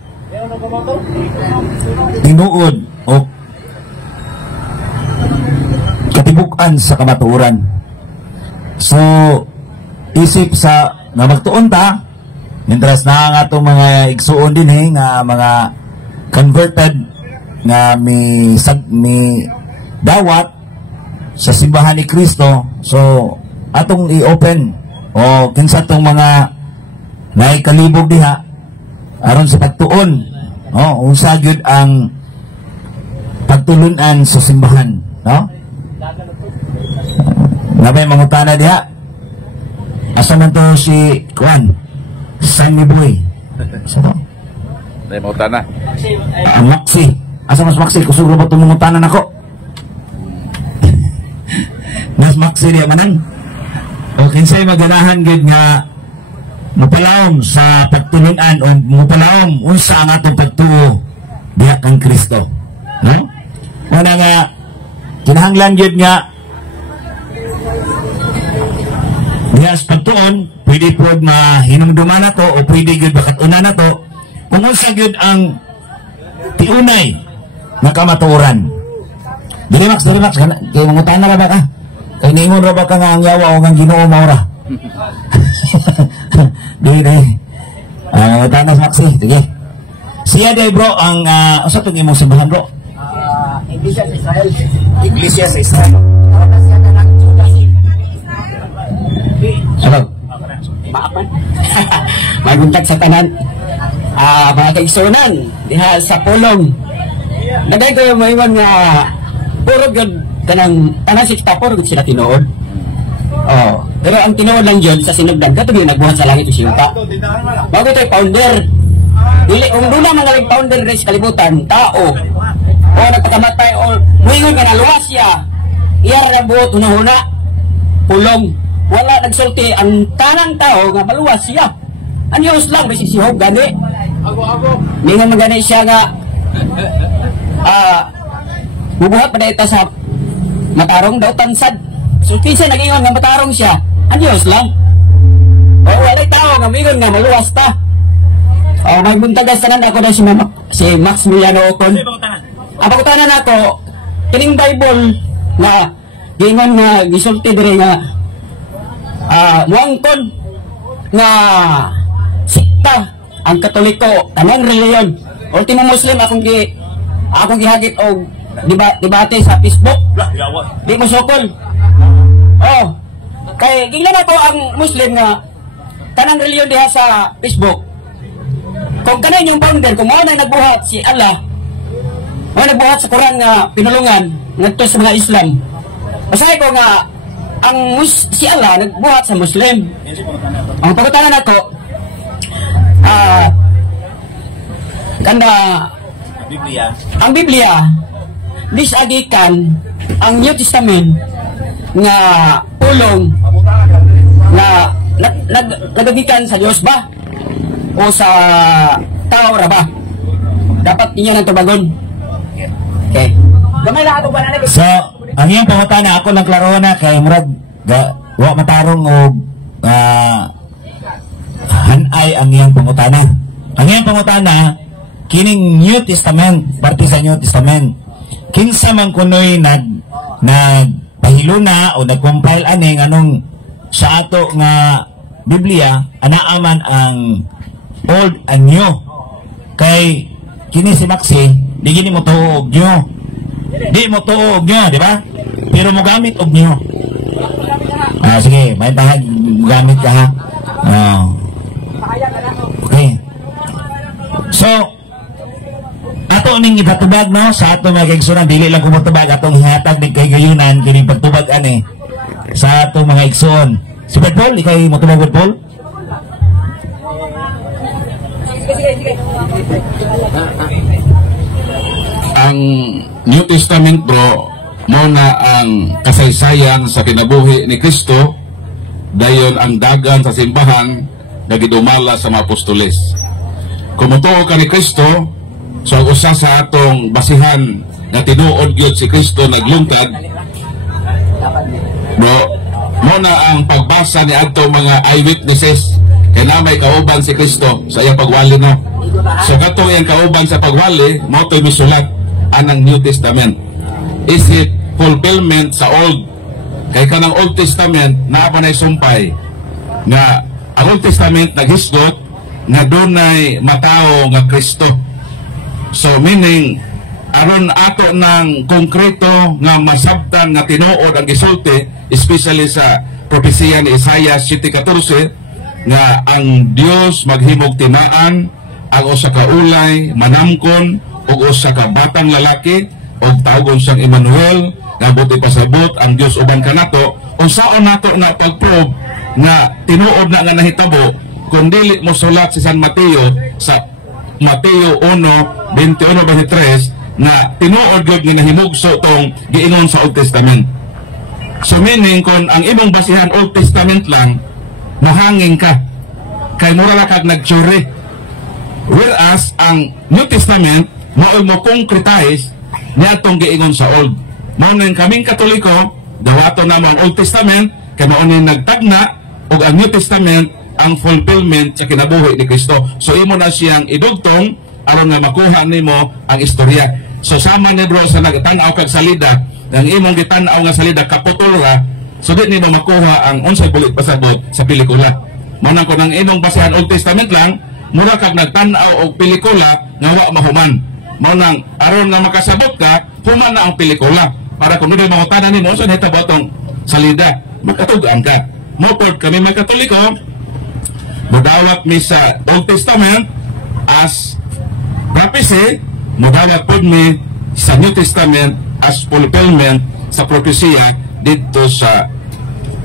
tinuod o katibukan sa kamatuoran. So isip sa nga magtuon ta, mientras na nga itong mga igsuon din nga mga converted nga mi dawat sa simbahan ni Kristo. So atong i-open o kinsa tong mga naikalibog diha aron sa pagtuon, unsa gyud ang pagtulunan sa simbahan, no? Nabay mangutana diha. Asa man to si Juan? Sunny Boy. Sino? Dahil mangutana. Maxi. Asa mas Maxi? Kusuro ba itong mangutana nako? Mas Maxi diya manan. O kinsay maganahan gid nga mupalawom sa pagtulunan o mupalawom unsa ang atong pagtuo diha kang Kristo. No? Wala nga kinahanglan gid nga diha sa pagtuon, pwede po mahinumduman na to o pwede gid bakatuna na to kung unsa gid ang tiunay na kamatuoran. Dili Max, kay mangutana ra ba ka? Kay ningon ra ba ka nga ang yawa o ang Ginoo maura? Dili. Mangutana sa Maxi, sige. Siya day bro ang usa tong imong simbahan bro? Iglesia sa Israel. Iglesia sa Israel. Ano? Maapan? Maguntag sa tanan. Mga kaigsunan diha sa pulong. Nagay ko yung mayman nga puro gud kanang tanan si puro gud sila tinuod. Pero ang tinuod lang jud sa sinugdan katong nagbuhat sa langit isiyuta. Bago tay founder. Dili kung dula man nga founder res kalibutan tao. O nagpakamatay o muingon nga naluwas siya. Iya ra buot una-una pulong. Wala nagsulti ang tanang tao nga maluwas siya. Anyos lang basi sihog gani. Mingon magani siya nga bubuhat pa dito sa matarong daw tansad. So kinsa nagingon nga matarong siya. Anyos lang. O wala tao nga mingon nga maluwas ta. Magbuntagas tanan ako na si Maximiliano Ocon. Pagkutanan ako kining Bible nga gingon nga gisulti diri nga muangkon nga sikta ang Katoliko kanang reliyon. Ultimo Muslim akong gihagit og debate sa Facebook. Di mo sokol. Kay gingnan ako ang Muslim nga kanang reliyon diha sa Facebook. Kung kanan yung founder, kung mo na nagbuhat si Allah, mo nagbuhat sa Quran nga pinulungan ngadto sa mga Islam. Basahin ko nga si Allah nagbuhat sa Muslim. Ang pagkutanan ako kanda ang Biblia disagikan ang New Testament nga pulong nga nagagikan sa Dios ba o sa tao ra ba? Dapat niya nang tubagon. Okay. Gamay lang ato banana. So, ang iyong pangutana ako lang klaro na kay murag wa matarong og hanay ang iyong pangutana. Ang iyong pangutana kining New Testament, parte sa New Testament. Kinsa man kunoy nagpahiluna o nag-compile aning anong sa ato nga Biblia, anaaman ang Old and New. Kay kini si Maxi, di gini mo tuo og New. Di mo tuo og New, di ba? Pero mo gamit og New. Sige, may tahan gamit ka ha. Okay. So, ato ning ibatubag no sa ato mga kaigsunan, dili lang kumutubag atong hihatag ni kay gayunan kining pagtubag ani sa ato mga igsuon. Si Paul, ikay mo tubag Paul? Ang New Testament bro mo na ang kasaysayan sa kinabuhi ni Kristo, dayon ang dagan sa simbahan nga gidumala sa mga apostoles. Kung mutuo ka ni Kristo, so usa sa atong basihan nga tinuod gyud si Kristo naglungtad, bro, mo na ang pagbasa ni adto mga eyewitnesses kay na may kauban si Kristo sa iyang pagwali no. So katong iyang kauban sa pagwali, mo to'y misulat anang New Testament. Is it fulfillment sa Old? Kay kanang Old Testament naa pa nay sumpay nga ang Old Testament naghisgot nga dunay matao nga Kristo. So meaning aron ato ng konkreto nga masabtan nga tinuod ang gisulti, especially sa propesiya ni Isaiah 7:14 nga ang Dios maghimog tinaan ang usa ka ulay manamkon ug usa ka batang lalaki ug tawgon siyang Emmanuel nga buti pasabot ang Dios uban kanato. Unsaon nato nga pagprove nga tinuod na nga nahitabo kung dili mo sulat si San Mateo sa Mateo 1:21-23 na tinuod gyud nga nahimugso tong giingon sa Old Testament. So meaning kung ang imong basihan Old Testament lang, mahanging ka kay mura ra kag nagtsuri. Whereas ang New Testament mao mo concretize niadtong giingon sa Old. Mao nang kaming Katoliko dawato naman ang Old Testament kay mao ni nagtagna ug ang New Testament ang fulfillment sa kinabuhi ni Kristo. So imo na siyang idugtong aron nga makuha nimo ang istorya. So sama ni bro sa nagtan-aw kag salida, ang imong gitan-aw nga salida kaputol ra, so di nimo makuha ang unsay bulig pasabot sa pelikula. Mao nang kun ang imong basehan Old Testament lang, mura kag nagtan-aw og pelikula nga wa mahuman. Mao nang aron nga makasabot ka, human na ang pelikula para kung may mga tanan nimo sa nahitabo tong salida, makatugaan ka. Mo pod kami mga Katoliko, mudawat mi sa Old Testament as prophecy, mudawat pod mi sa New Testament as fulfillment sa propesya dito sa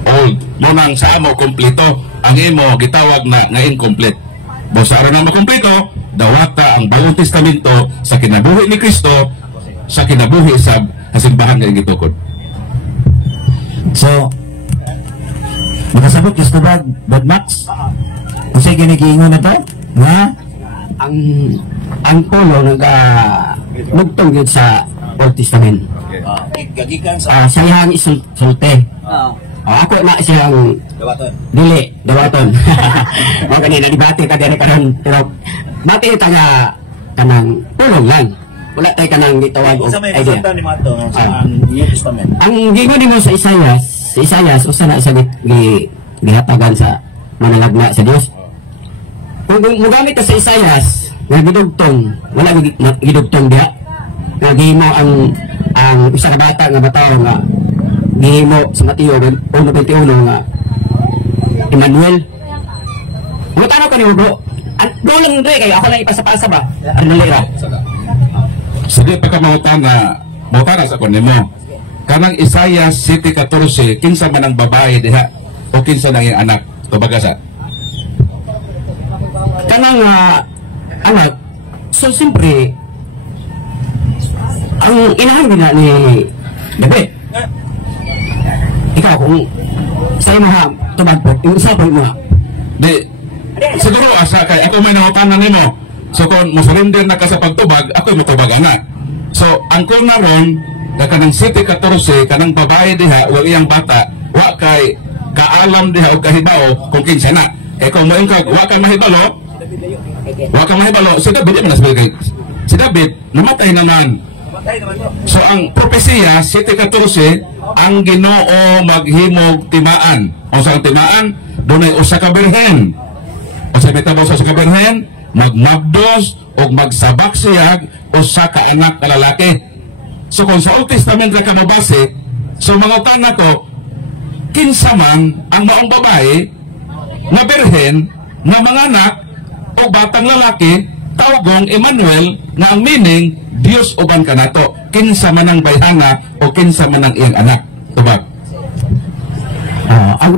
Old. Mo nang sa amo kompleto, ang imo gitawag na incomplete. Basta aron na makompleto, dawata ang Bagong Testamento sa kinabuhi ni Kristo, sa kinabuhi sa simbahan nga gitukod. So, makasabot gusto ba, Bad Max? Kung sa'yo ginigiingon na to? Nga? Ang polo nagmugtong yun sa Old Testament. Gagikan Sa iyang isulte. Ako na siyang dawaton. O kanina, dibati ka din karon, pero bati taga kanang pulong lang. Wala tayo kanang gitawag o idea. sa New Testament. Ang gingon mo sa Isaias, usa na sa gihatagan sa manalagna sa Dios. Kung mugamit ka sa Isaias, nga gidugtong, wala gidugtong diha. Nga gihimo ang usa ka bata nga bataw nga gihimo sa Mateo 1:21 nga Emmanuel. Mo tanong ka nimo bro. Dolang dre kay ako lang ipasa-pasa ba? Ano lira? Sige pa ka mautana sa kunimo. Kanang Isaiah 7:14, kinsa man ang babae diha o kinsa nang iyang anak? Tubaga sa Kanang anak, so siyempre ang inahan nila ni David. Ikaw kung sa'yo mo ha, tubag po, yung isa po mo ha. di siguro asa kay ako may nautanan nimo. So kung mo-surrender na ka sa pagtubag, ako mo-tubag ana. So ang kung naron kanang 7:14 kanang babae diha o iyang bata wa kay kaalam diha o kahibao kung kinsa na. Kay kung moingkag wa kay mahibalo, si David man nasbel kay si David namatay naman. So ang propesiya 7:14 ang Ginoo maghimog timaan. Unsa ang timaan? Dunay usa ka birhen. Usa mitabo sa ka birhen, magmagdos o magsabak siyag usa ka anak na lalaki. So kung sa Old Testament ra ka mabase, so mga utana ko, kinsa man ang maong babae na birhen na mga anak o batang lalaki tawagong Emmanuel nga ang meaning Dios uban kanato. Kinsa man ang bayhana o kinsa man ang iyang anak. Tubag. Ang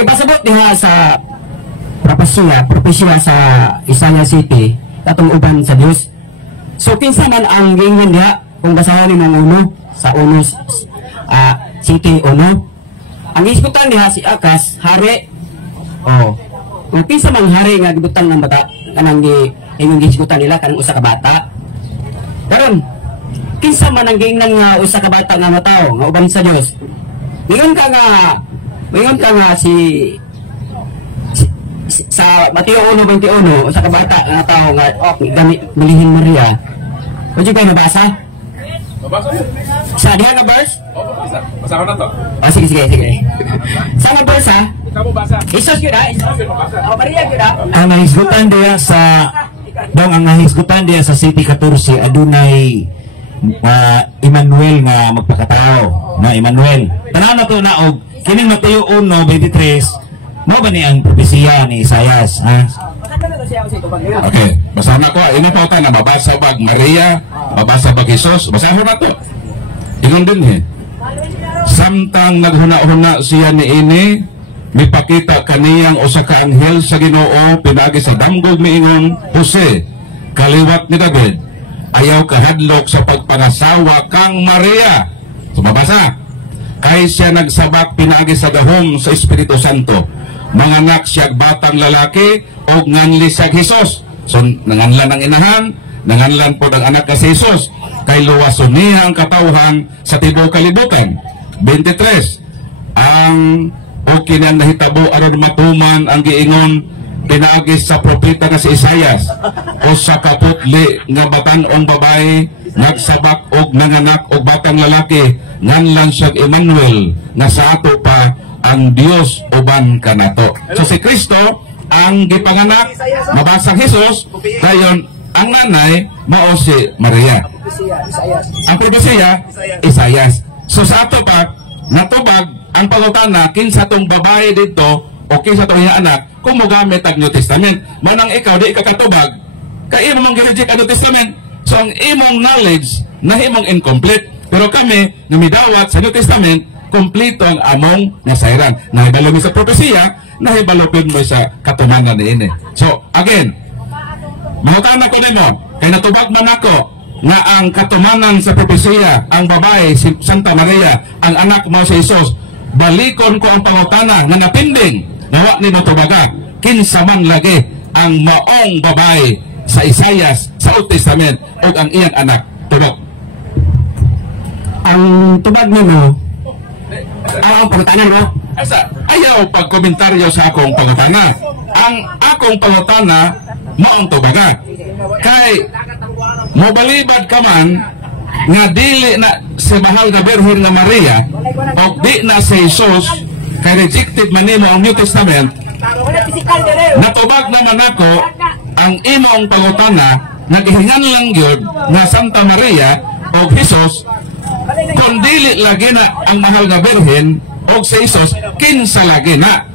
ipasabot diha sa propesya sa Isaiah City katong uban sa Dios. So kinsa man ang gingon diha kung basahan ni mga sa City 1. Ang iskutan diha si Akas hari. Kung kinsa man hari nga gibutang ng bata kanang ingon giskutan nila kanang usa ka bata. Karon kinsa man ang gingnan nga usa ka bata nga matawo nga uban sa Dios. Mingon ka nga sa Mateo 1:21 usa ka bata nga tawo nga gamit Bilihin Maria. Pwede kayo nabasa? Mabasa mo? Sa diha ka verse? Basa ko na to. Sige. Sa mga verse ha? Jesus yun ha? O, Maria yun ha? Ang nahisgutan diya sa City 14 adunay Emmanuel nga magpakatao, no? Emmanuel. Tanaw na to na og kining Mateo 1:23 mo ba ni ang propesiya ni Isaias, ha? Okay, basahan ako. Ini pa tayo na mabasa bag Maria, mabasa bag Jesus. Basahan na to. Ingon din eh. Samtang naghuna-huna siya ni ini, mipakita kaniyang usa ka anghel sa Ginoo pinagi sa damgog miingon, Jose, kaliwat ni David, ayaw kahadlok sa pagpangasawa kang Maria. So mabasa. Kay siya nagsabak pinagi sa gahom sa Espiritu Santo. Manganak siya batang lalaki o nganli siya Jesus. So nanganlan ang inahan, nanganlan po ang anak ka si Jesus. Kay luwason niya ang katawhan sa tibuok kalibutan. 23. Ang okay nang nahitabo aron matuman ang giingon pinaagis sa propeta na si Isaias. O sa kaputli nga batan-ong babae nagsabak og nanganak og batang lalaki nganlan siya Emmanuel nga sa ato pa ang Dios uban kanato. So si Kristo ang gipanganak, mabasang Jesus, dayon ang nanay mao si Maria. Ang propesiya Isaias. So sa ato pa natubag ang pangutana kinsa tong babae dito o kinsa tong anak kung mogamit ang New Testament. Manang ikaw di ka katubag kay imo mong gi-reject ang New Testament. So ang imong knowledge nahimong incomplete. Pero kami namidawat sa New Testament kompleto ang among nasayran. Nahibalo mi sa propesiya, nahibalo pud mo sa katumanan niini. So again, mahutana ko nimo kay natubag man ako nga ang katumanan sa propesiya, ang babae si Santa Maria, ang anak mo si Jesus. Balikon ko ang pangutana nga napinding nawa ni matubaga kinsa man lagi ang maong babae sa Isaias sa Old Testament o ang iyang anak tubag. Ang tubag nimo ang pangutanan mo? Asa, ayaw pagkomentaryo sa akong pangutana. Ang akong pangutana mo ang tubaga. Kay mobalibad ka man nga dili na si mahal nga Birhen nga Maria o di na si Jesus kay rejected man nimo ang New Testament. Natubag naman ako ang imong pangutana naghihingan lang gyud nga Santa Maria o Jesus kung dili lagi na ang mahal nga Birhen o si Jesus kinsa lagi na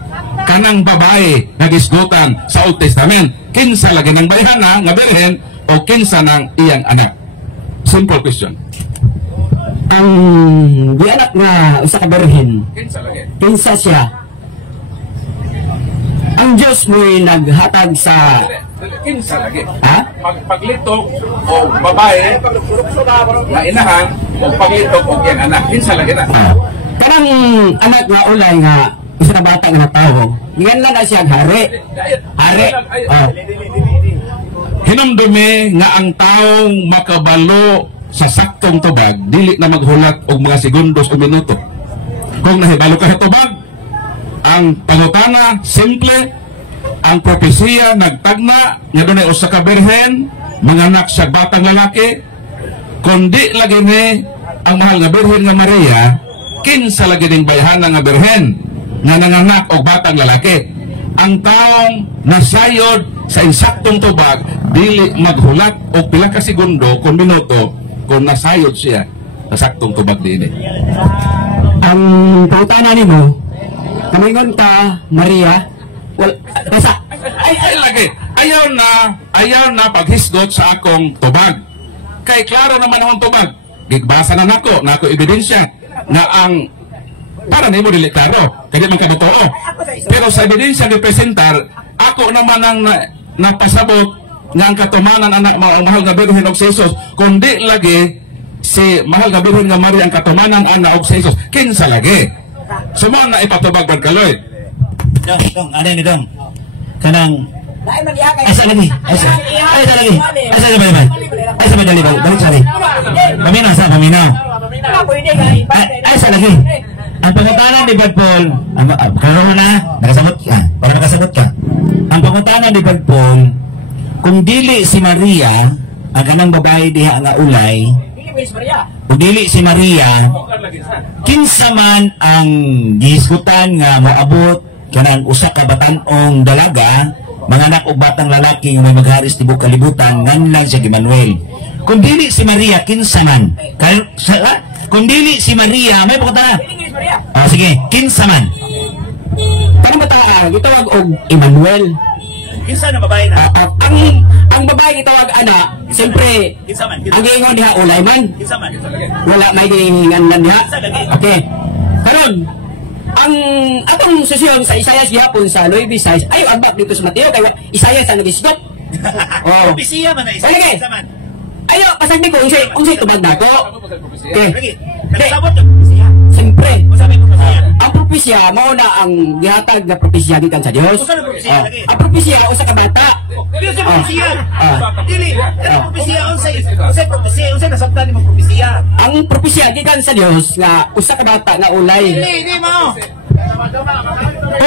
kanang babae nagisgutan sa Old Testament, kinsa lagi ng bayhana nga Birhen o kinsa ng iyang anak. Simple question. Ang di anak nga usa ka Birhen, Kinsa lagi? kinsa siya? Ang Diyos mo'y naghatag sa Kinsa lagi? ha? Paglitok o babae na inahan o paglitok o iyang anak, kinsa lagi na? Kanang anak nga ulay nga isa ka bata nga tao, yan lang na siya hari. Hari. Oh. Hinumdumi nga ang taong makabalo sa saktong tubag dili na maghulat og mga segundos o minuto. Kung nahibalo ka sa tubag, ang pangutana simple, ang propesiya nagtagna nga dunay usa ka Birhen manganak sa batang lalaki. Kundi lagi ni ang mahal nga Birhen nga Maria, kinsa lagi ning bayhana nga Birhen nga nanganak og batang lalaki. Ang taong nasayod sa insaktong tubag dili maghulat og pila ka segundo kung minuto kung nasayod siya sa saktong tubag dinhi. Ang pangutana nimo, kamingon ka Maria, basta Ay lagi, ayaw na paghisgot sa akong tubag. Kay klaro naman ang tubag. Gigbasa na nako ebidensya na ang para nimo dili klaro, kaya man kadto. Pero sa ebidensya ni presentar, ako naman ang napasabot nga ang katumanan anak mahal nga Birhen og Jesus, kundi lagi si mahal nga Birhen nga Maria ang katumanan anak og Jesus. Kinsa lagi? Sumo na ipatubag bad kaloy. Dong, ano ni dong? Kanang asa lagi? Asa lagi? Asa lagi ba? Asa ba dali ba? Balik sa lagi. Pamina. Asa lagi? Ang pangutanan ni Brad Paul, karon na, nakasagot ka. Para nakasagot ka. Ang pangutanan ni Brad Paul, kung dili si Maria, ang kanang babae diha nga ulay, kung dili si Maria, kinsa man ang gihisgutan nga moabot kanang usa ka batan-ong dalaga mga anak og batang lalaki nga may magharis tibok kalibutan nganlan si Emmanuel. Kung dili si Maria kinsa man? Kung dili si Maria may pagkata. Sige, kinsa man? Paano ba ta gitawag og Emmanuel? Kinsa na babae na? Ang babae gitawag ana, siyempre Kinsa man? ang giingon diha ulay man. Kinsa man? Wala may giingan diha. Okay. Karon ang atong sesyon sa Isaias gihapon sa 9:6 ay agbak dito sa Mateo kay Isaias ang nagisgot. Oh. Propesiya man na isa. Kinsa man? Ayo pasagdi ko unsay tubag nako. Okay. Sabot ang propesiya. Siyempre, Sabi ko propesiya. ang propesya mao na ang gihatag na propesya gikan sa Dios. Usa na propesiya lagi. Ang propesya usa ka bata. Dili sa propesiya. Dili. Pero propesiya unsay propesiya unsay nasabtan nimo propesiya. Ang propesya gikan sa Dios nga usa ka bata nga ulay. Dili mo.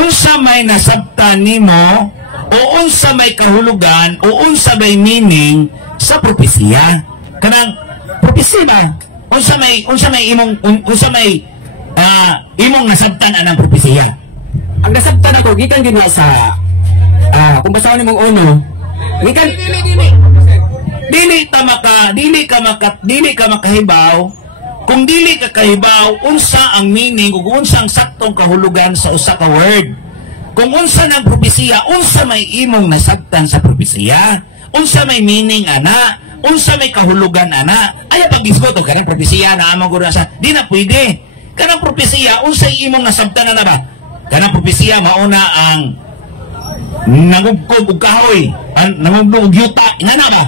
Unsa may nasabtan nimo o unsa may kahulugan o unsa may meaning sa propesiya? Kanang propesiya unsa may imong nasabtan anang propesiya. Ang nasabtan ako gikan gina sa kung basahon nimong uno, gikan dili ka makahibaw kung dili ka kahibaw unsa ang meaning ug unsa ang saktong kahulugan sa usa ka word. Kung unsa nang propesiya, unsa may imong nasabtan sa propesiya, unsa may meaning ana, unsa may kahulugan ana. Ay pag-isgot og kanang propesiya na amo gura sa di na pwede. Kanang propesiya unsay imong nasabtan na ba? Kanang propesiya mauna ang nangugkog og kahoy, nangugkog og yuta, ina na ba?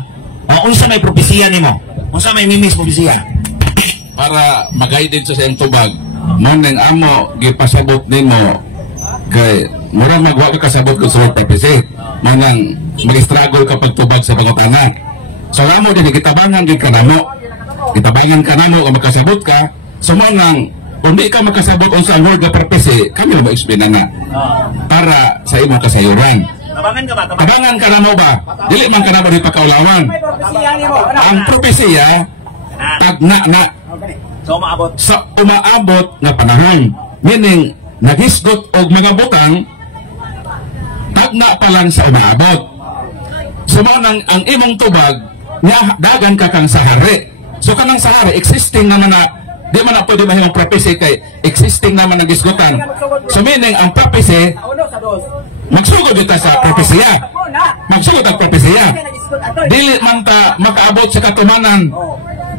Unsa may propesiya nimo? Unsa may meaning sa propesiya? Para mag-guide sa iyang tubag, mo nang amo gipasabot nimo kay murang magwa ka kasabot ko sa prophecy, manang mag-struggle ka pagtubag sa pangutana. So amo din gitabangan gid kanamo. Gitabangan kanamo kung makasabot ka, sumanang kung di ka makasabot unsa ang word nga prophecy, kami mo explain na para sa imong kasayuran. Tabangan ka ba? Tabangan ka na mo ba? Dili man ka na ba di pakaulawan? Ang propesiya tagna na So maabot. sa umaabot nga panahon. Meaning, naghisgot og mga butang tagna pa lang sa umaabot. Sumanang ang imong tubag nga dagan ka kang sahari. So kanang sahari existing naman na di man na pwede mahimong prophecy kay existing naman ang gisgotan. So meaning ang prophecy magsugod kita sa propesiya. Magsugod ang propesiya. Dili man ta makaabot sa katumanan.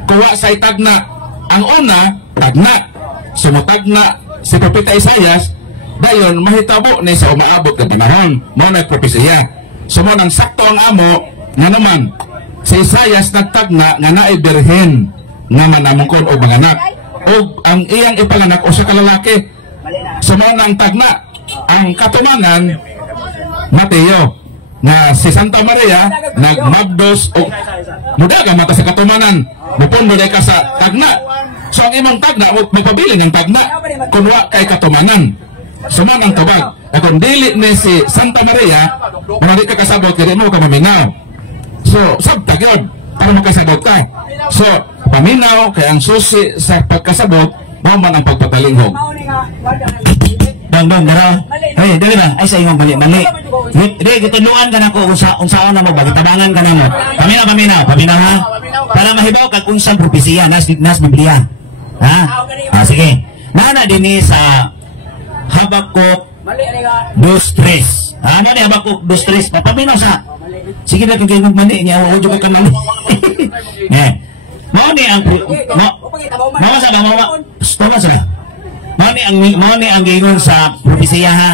Kuwa sa itagna. Ang una, tagna. Sumutagna si Propeta Isaias, dayon mahitabo ni sa umaabot ka panahon. Mao na propesiya. Sumunang sakto ang amo nga naman si Isaias nagtagna nga naay birhen nga manamungkon og mga anak. Og ang iyang ipanganak usa ka lalaki. Sumunang tagna ang katumanan Mateo na si Santa Maria nagmagdos o mudaga mata sa katumanan mupundo ka sa tagna. So ang imong tagna magpabilin ng tagna kunwa kay katumanan sumanang tubag. Kung dili ni si Santa Maria marami ka kasabot kaya mo ka maminaw. So sabtag yun para makasabot ka. So paminaw kaya ang susi sa pagkasabot mao man ang pagpatalinghog. Bang, dara. Hey, dali ba? Ay sa imong mali. Di gitunuan ka nako unsaon na mo ba gitabangan ka nimo. Paminaw ha. Para mahibaw kag unsang propesiya nas Biblia. Ha? Sige. Nana dinhi sa Habakuk 2:3. Ano ni Habakuk 2:3? Papaminaw sa. Sige na kung kayo mali niya o jud ka namo. Mao ni ang mao sa Mao ni ang gingon sa propesiya ha.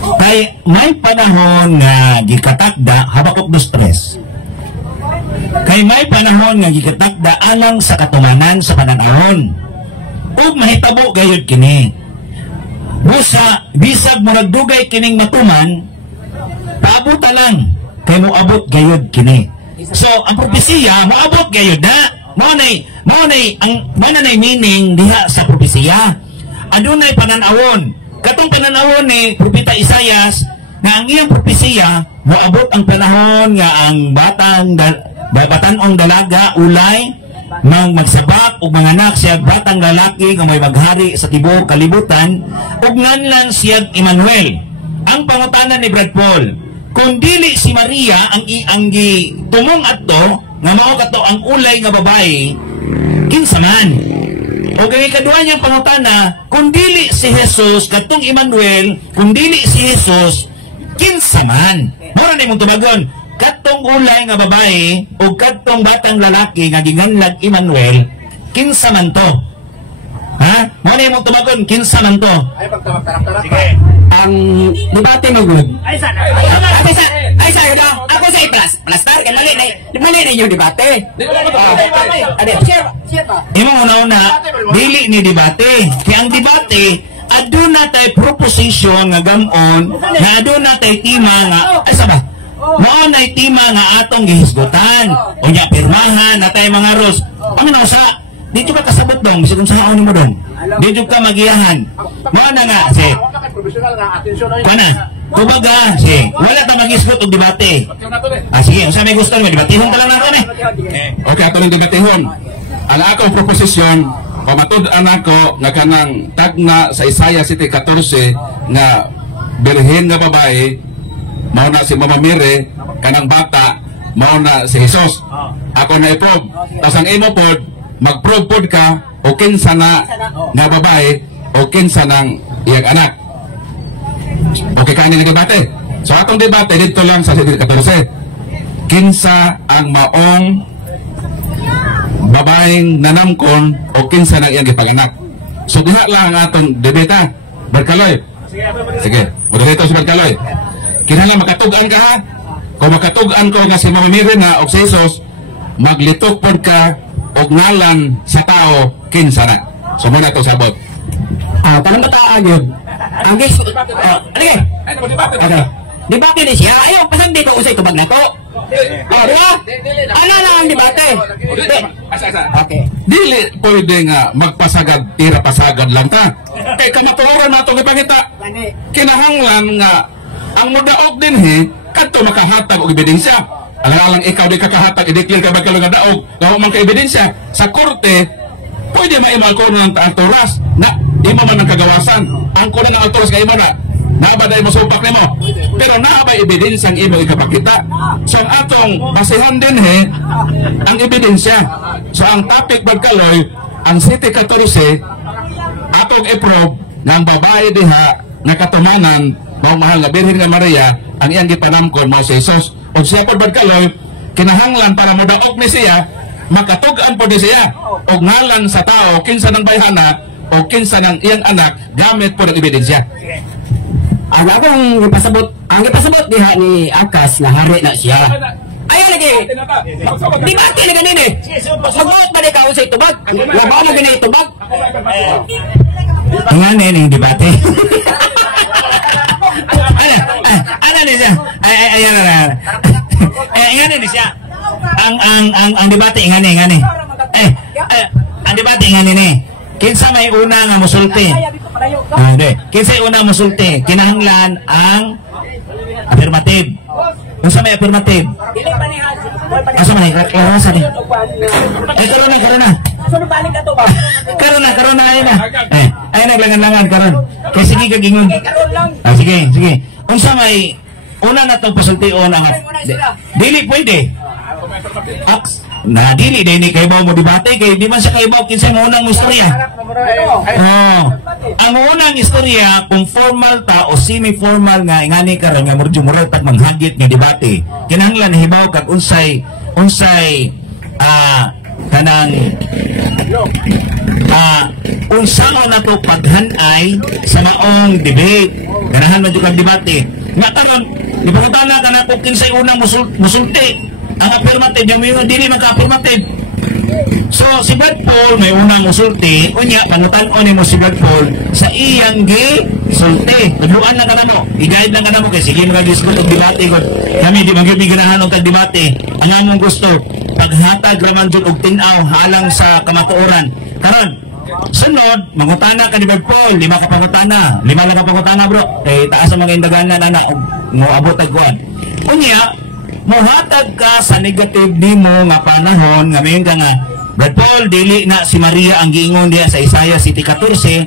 Kay may panahon nga gikatakda Habakuk 2:3. Kay may panahon nga gikatakda alang sa katumanan sa panahon. Ug mahitabo gayud kini. Busa bisag maragdugay kining matuman, paabutan lang kay moabot gayud kini. So ang propesiya moabot gayud na. Mao nay meaning diha sa propesiya. Adunay pananawon. Katong pananawon ni Propeta Isaias nga ang iyang propesiya moabot ang panahon nga ang batan-ong dalaga ulay magsabak ug manganak siya batang lalaki nga may maghari sa tibuok kalibutan ug nganlan siya Emmanuel. Ang pangutanan ni Brad Paul, kung dili si Maria ang tumong adto nga mao kato ang ulay nga babae, kinsa man? O kay kaduha niyang pangutana, kung dili si Jesus katong Emmanuel, kung dili si Jesus, kinsa man? Mura na imong tubagon, katong ulay nga babae o katong batang lalaki nga ginganlag Emmanuel, kinsa man to? Ha? Mura na imong tubagon, kinsa man to? Sige. Ang debate mo good. Ay sa ako sa i-plus. Plastar kan mali na yung debate. Imong una-una, dili ni debate. Kaya ang debate, aduna tay proposition nga gamon, nga aduna tay tema nga, ay saba, mao nay tema nga atong gihisgutan. O nya pirmahan na tay mga rules. Ang sa dito ka kasabot dong, bisag sa ano mo dong. Dito ka magiyahan. Mao na nga, si. Kana, kubaga, si. Wala ta mag-isgot og debate. Sige, unsa may gusto mo debatehon ta lang natin Okay, ato ng debatehon. Ang akong proposisyon, pamatud-an ako nga kanang tagna sa Isaiah 7:14 nga birhen nga babae, mao na si Mama Mire, kanang bata, mao na si Jesus. Ako na ipob. Tas ang imo pod, mag-prove pod ka o kinsa na nga babae o kinsa nang iyang anak. Okay, kanin na debate. So atong debate dito lang sa 7:14. Kinsa ang maong babaeng nanamkon o kinsa nang iyang gipanganak. So diha lang ang atong debate. Barkaloy. Sige, moderator si Barkaloy. Kinahanglan makatugan ka ha. Kung makatugan ko nga si Mama Mire na og si Jesus, maglitok pod ka og ngalan sa tao kinsa na. So muna to sabot. Tanong bataan yun. Ang guys, okay. Debate ni siya. Ayaw, pasan dito usay tubag na to. Diba? Ano na ang debate? Okay. Dili pwede nga magpasagad, tira pasagad lang ta. Kaya kamaturan na itong ipakita. Kinahanglan nga ang mudaog din kadto makahatag og ebidensya. Alang ikaw di kakahatag, i-declare ka ba ka nga daog, gawa man ka ebidensya. Sa korte, pwede maimal ko ng autoras na di mo man ang kagawasan. Ang kunin ng autoras kayo na, nabaday mo supak ni mo. Pero naabay ebidensyang imo ikapakita. So ang atong basihan din ang ebidensya. So ang topic Barkaloy, ang 7:14, atong i-probe na ang babae diha na katumanan, mahal nga Birhen nga Maria, ang iyang gipanamkon mo si Jesus. O siya po Barkaloy, kinahanglan para madaog ni siya, makatugan po ni siya, o ngalan sa tao, kinsa ng bayhana, o kinsa ng iyang anak, gamit po ng ebidensya. Ang ipasabot diha ni Akas na hari na siya. Ayaw lagi. Di ba ati na ganini? Magbuot ba di ka usay tubag? Waba mo ganini tubag? Ang yung debate. Ano ni siya? Ingani ni siya. Ang debate ingani. Ang debate ingani ni. Kinsa may una nga musulti? Kinsa may una musulti? Kinahanglan ang affirmative. Kinsa may affirmative? Asa man klaro sa ni? Karon na ay na. Ay naglangan-langan karon. Kay sige kagingon. Sige. Unsa may una na tong pasultion ang dili pwede. Na dili din kay bawo mo debate kay di man siya kay bawo kinsa mo unang istorya. Ang unang istorya kung formal ta o semi-formal nga ingani karon nga murag pag manghagit ni debate. Kinahanglan hibaw kag unsay kanang unsa na to paghanay sa maong debate. Ganahan man jud kag debate. Nga karon di ba na kana kung kinsay unang musulti. Ang affirmative, yung dili magka-affirmative. So, si Brad Paul may unang musulti, unya, pangutan-on mo si Brad Paul sa iyang gisulti. Nagluan lang ka na mo. I-guide lang ka na mo. Kaya sige nag-discuss o debate ko. Kami, di magiging ganahan o tag-debate. Ang among gusto, paghatag raman dyan og tinaw halang sa kamatuoran. Karon, sunod, mangutana ka ni Brad Paul. 5 ka pangutana. 5 lang ka pangutana, bro. Kaya taas ang mga indaganan na mo-abot tagkuhan. Unya, muhatag ka sa negative nimo nga panahon nga mayon ka nga Brad Paul, dili na si Maria ang giingon diya sa Isaiah City 14.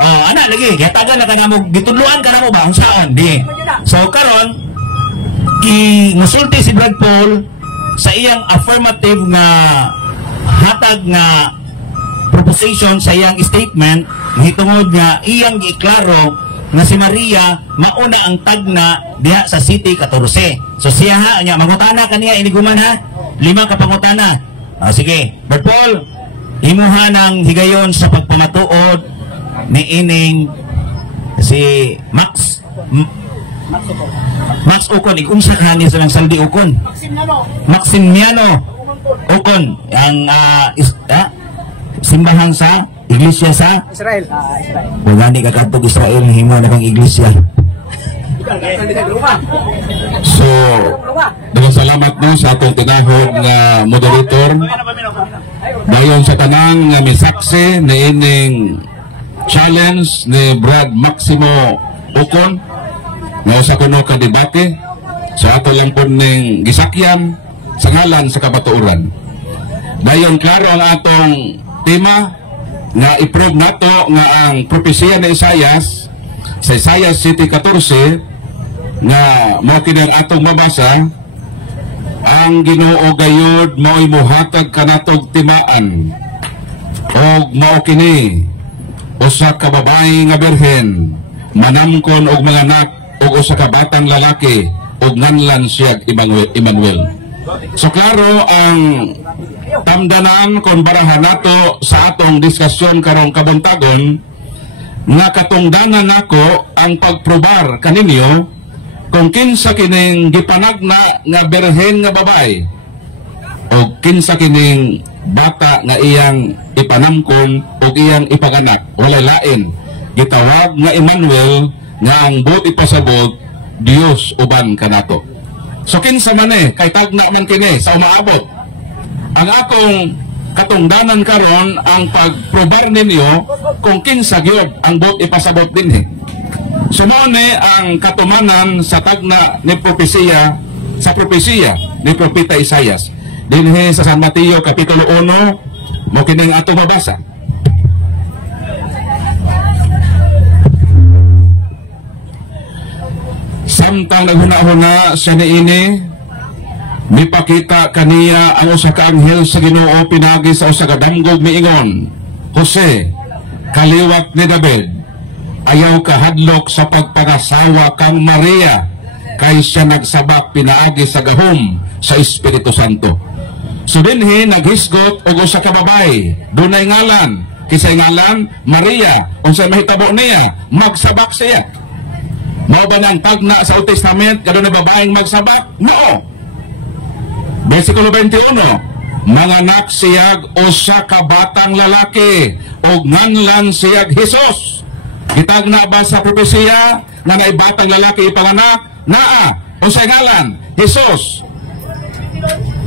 Ana lagi, gihatagan na kanamo, gitudluan ka na mo ba? Ang saan? Di. So karon, musulti si Brad Paul sa iyang affirmative nga hatag nga proposition sa iyang statement, hitungod nga iyang giklaro nga si Maria mauna ang tagna diha sa City 14. So siya ha, anya mangutana kaniya iniguman ha. 5 ka pangutana. Sige, Brad Paul, imuha ng higayon sa pagpamatuod ni ining si Max Ukon, ikunsa ni sa ng saldi Ukon. Maximiano Ukon, ang simbahan sa iglesia sa Israel. Bugani ka katog Israel, himo na kang iglesia. So, dagang salamat no sa atong tinahod nga moderator. Dayon sa tanan nga misaksi ni ining challenge ni Brad Maximo Ukon nga usa kuno ka debate sa ato lang po ning gisakyan sa ngalan sa kabatuoran. Dayon klaro ang atong tema nga i-prove nato nga ang propesya ni Isaias sa Isaiah City 14 nga mao kini atong mabasa. Ang Ginoo gayud mao'y mohatag kanatog timaan og mao kini usa ka babae nga birhen manamkon og mga anak og usa ka batang lalaki og nganlan siya Emmanuel. So klaro ang tamdanan kon barahan nato sa atong diskusyon karong kabuntagon nga katungdangan nako ang pagprobar kaninyo kung kinsa kining gipanagna nga birhen nga babae o kinsa kining bata nga iyang ipanamkon o iyang ipanganak, walay lain gitawag nga Emmanuel nga ang buot ipasabot Dios uban kanato. So kinsa man kay tagna man kini sa umaabot. Ang akong katungdanan karon ang pagprobar ninyo kung kinsa gyud ang buot ipasabot dinhi. Sumone ang katumanan sa tagna ni propesiya sa propesiya ni propeta Isaias dinhi sa San Mateo kapitulo 1 mo kining ato mabasa. Samtang naghuna-huna siya niini, mipakita kaniya ang usa ka anghel sa Ginoo pinagi sa usa ka damgog miingon, Jose, kaliwat ni David, ayaw kahadlok sa pagpangasawa kang Maria, kay siya nagsabak pinaagi sa gahom sa Espiritu Santo. So dinhi naghisgot og usa ka babae, dunay ngalan, kisay ngalan Maria, unsay mahitabo niya, magsabak siya. Mao ba nang tagna sa Old Testament kadto na babaeng magsabak? No. Versikulo 21, manganak siyag usa ka batang lalaki og nganlan siyag Hesus. Gitagna ba sa propesiya nga nay batang lalaki ipanganak? Naa, unsay ngalan? Hesus.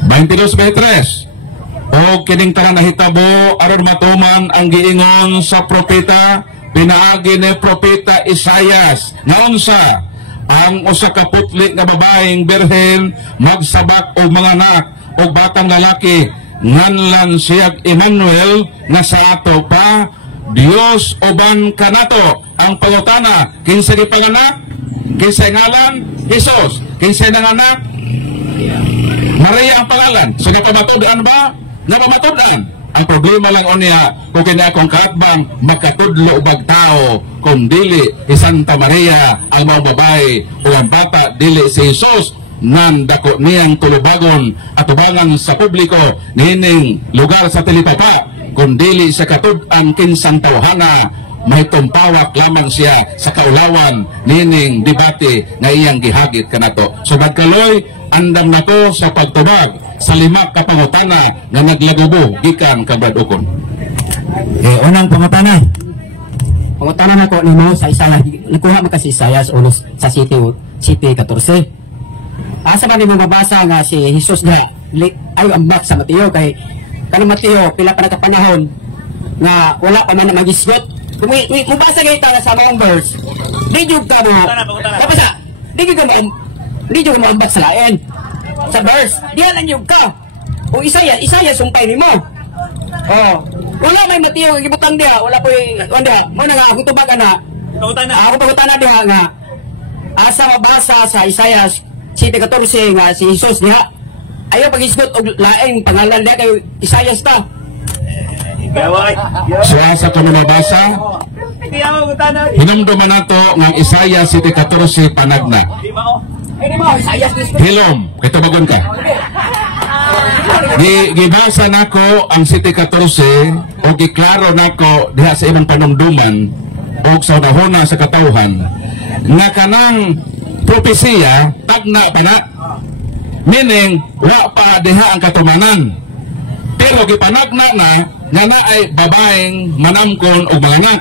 22:23. O kining tanan nahitabo aron matuman ang giingon sa propeta pinaagi ni propeta Isaias nga unsa ang usa ka putli nga babaeng birhen magsabak og mga anak og batang lalaki nganlan siyag Emmanuel nga sa ato pa Dios uban kanato. Ang pangutana, kinsa gipanganak? Kinsa ngalan? Jesus. Kinsa nanganak? Maria ang pangalan. So napamatudan ba? Napamatudan. Ang problema lang unya kung kina akong kaatbang makatudlo ubag tao kung dili si Santa Maria ang mga babae o ang bata dili si Jesus nan dako niyang tulubagon at ubangan sa publiko nining lugar sa Talipapa kung dili sa katud-an kinsang tawhana may tumpawak lamang siya sa kaulawan nining debate nga iyang gihagit kanato. So nagkaloy andam nako sa pagtubag sa 5 ka pangutana nga naglagubo gikan kay Brad Ukon. Unang pangutana. Pangutana nako nimo sa Isaias, nakuha mo kasi Isaias unos sa City 14. Asa man nimo mabasa nga si Jesus nga ay ambak sa Mateo kay kanang Mateo pila pa nakapanahon nga wala pa man magisgot. Kung mubasa kayo tayo sa mga verse, di jud ka mo. Tapos di jud mo ambak sa lain. Sa verse, di lang jud ka. O Isaiah sumpay nimo. Oh. Wala may matiyo gibutang diha, wala po wala. Mo na nga ako tubag ana. Ako pagutan na diha nga. Asa mabasa sa Isaiah 7:14 nga si Jesus diha. Ayo pagisgot og laing pangalan diha kay Isaiah ta. Siya sa kung mabasa, hinumduman nato ng Isaiah 7:14 panagna. Hilom, kito bagon ka. Gibasa nako ang 7:14 o giklaro nako diha sa imong panumduman o sa unahuna sa katawhan nga kanang propesiya tagna pa na, meaning wa pa diha ang katumanan, pero gipanagna na nga na ay babaeng manamkon og manganak.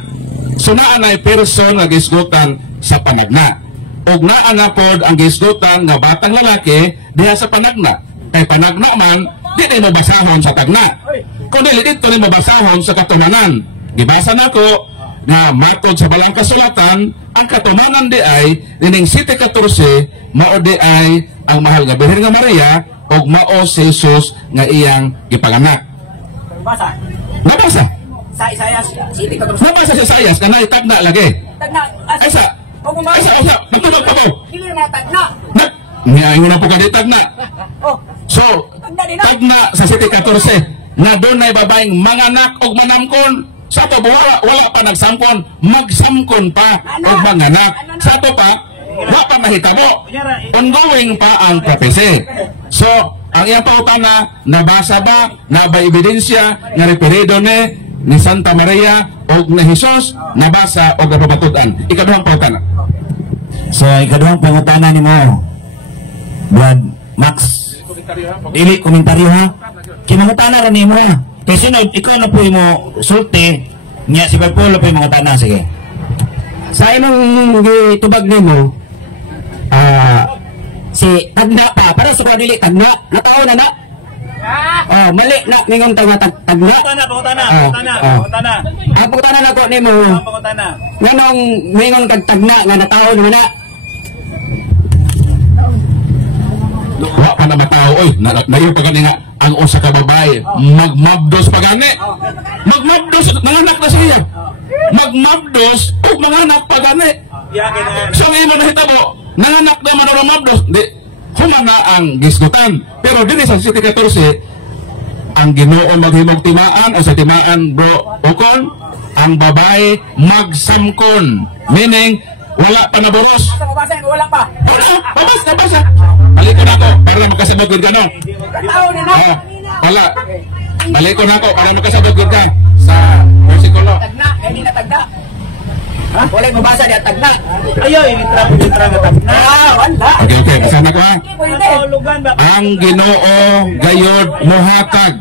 So naa na ay person nga gisgutan sa panagna, og naa na pod ang gisgutan nga batang lalaki diha sa panagna. Kay panagna man di na mabasahon sa tagna, kundi dito ni mabasahon sa katumanan. Gibasa nako na matod sa balang kasulatan ang katumanan di ay nining 7:14 mao di ay ang mahal nga Birhen nga Maria og mao si Jesus nga iyang gipanganak. Nabasa Sa Isaiah 7:14. nabasa sa Isaiah kanay tagna lagi. Tagna. Asa nagtubag pa ko Dili na tagna. niya ingon na po ka di tagna. Oh, So tagna sa 7:14 na doon ay babaeng manganak og manamkon. Sa to wala pa nagsamkon, magsamkon pa og manganak. Sa to pa wa pa mahitabo, ongoing pa ang prophecy. So ang iyang pautana, nabasa ba, naba ebidensya nga referido ni Santa Maria o ni Jesus, nabasa o napapatudan. Ikaduhang pautana. So, ikaduhang pangutana ni mo, Brad Max. Dili komentaryo ha. Kinangutana rin ni mo ha. Kasi sunod, ikaw na po mo sulti, niya si Barpolo po yung mga tana. Sige. sa imong gitubag nimo, si tagna pa, para sa kadili tagna, nataon na na. Oh, mali na ningong tagna. Ang pagtana na ko nimo. Nganong mingon kag tagna nga nataon na na. Wa pa na matao oy, nayo pa gani nga ang usa ka babae magmabdos pa gani. Magmabdos nanganak na siya. Magmabdos ug manganak pa gani. So ngayon na hitabo, nanganak na man ang mabdos, di humana ang gisgutan. Pero dinhi sa 7:14 ang Ginoo maghimog timaan o sa timaan bro ukon ang babae magsamkon, meaning wala pa naburos. Wala pa. Nabasa. Balik ko na ako para makasabot ka no. Balik ko na ako para makasabot ka sa versikulo. Tagna, hindi na tagna. Wala mabasa niya tagna. Ayo, intra nga tagna. Wala. Okay, kasama ko ha. Ang Ginoo gayod muhatag.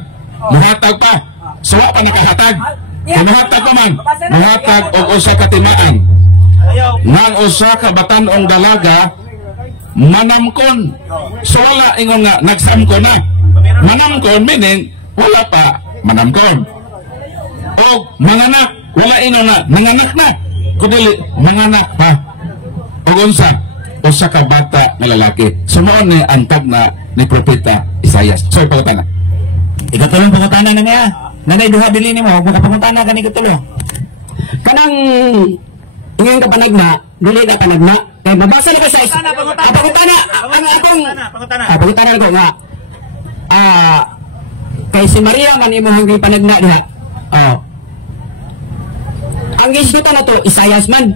Muhatag pa. So wa pa nakahatag. Kung muhatag pa man, muhatag og usa ka timaan. Nang usa ka batan-ong dalaga manamkon. So wala ingon nga nagsamkon na. Manamkon meaning wala pa manamkon. Og manganak, wala ingon nga nanganak na. Kundi manganak pa. Og unsa? Usa ka bata nga lalaki. Sumo ni antag na ni propeta Isaiah. So pagtana. Ikatulong pangutana na niya. Nanay duha dili nimo, magpangutana kani katulo. Kanang ingin ka panagna, dili ka panagna. Kaya mabasa na ka sa pagutana. Ang akong pagutana ko nga. Kay si Maria man imong panagna diha. Ang gisgutan na to, Isaias man.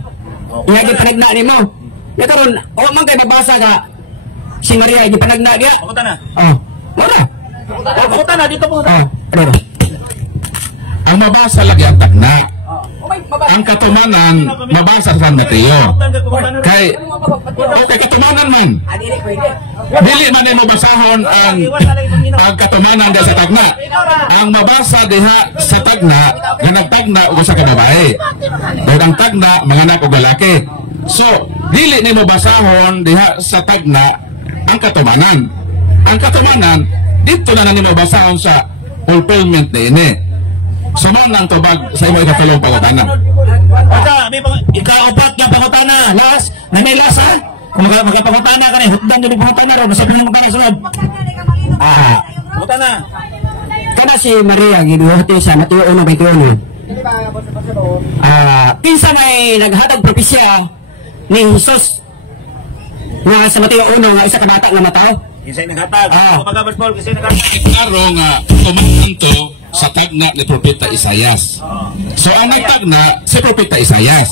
Iya gipanagna nimo. Ya karon, o man kay mabasa ka si Maria gipanagna diha. Pangutana. Wala. Pangutana dito po. Ang mabasa lagi ang tagna. Ang katumanan mabasa sa San Mateo. Kay katumanan man. Dili man ni mabasahon ang katumanan diha sa tagna. Ang mabasa diha sa tagna, nga nagtagna og sa babae. Ug ang tagna manganak og lalaki. So, dili ni mabasahon diha sa tagna ang katumanan. Ang katumanan dito na ni mabasahon sa fulfillment ni. Sumon ang tubag sa imo ikatulong pangutana. Ika-upat nga pangutana. Last, nanay last ha. Kung magpangutana ka na, hutdan yung pangutana ron. Masabi mo ka na sunod. Pangutana. kana si Maria gibuhati sa Mateo 1:21. Kinsa may naghatag propesya ni Jesus nga sa Mateo 1 nga isa ka bata nga matao. Kisay naghatag. Pagabas Paul, kisay naghatag. Klaro nga tumanto sa tagna ni Propeta Isayas. So ang nagtagna si Propeta Isayas.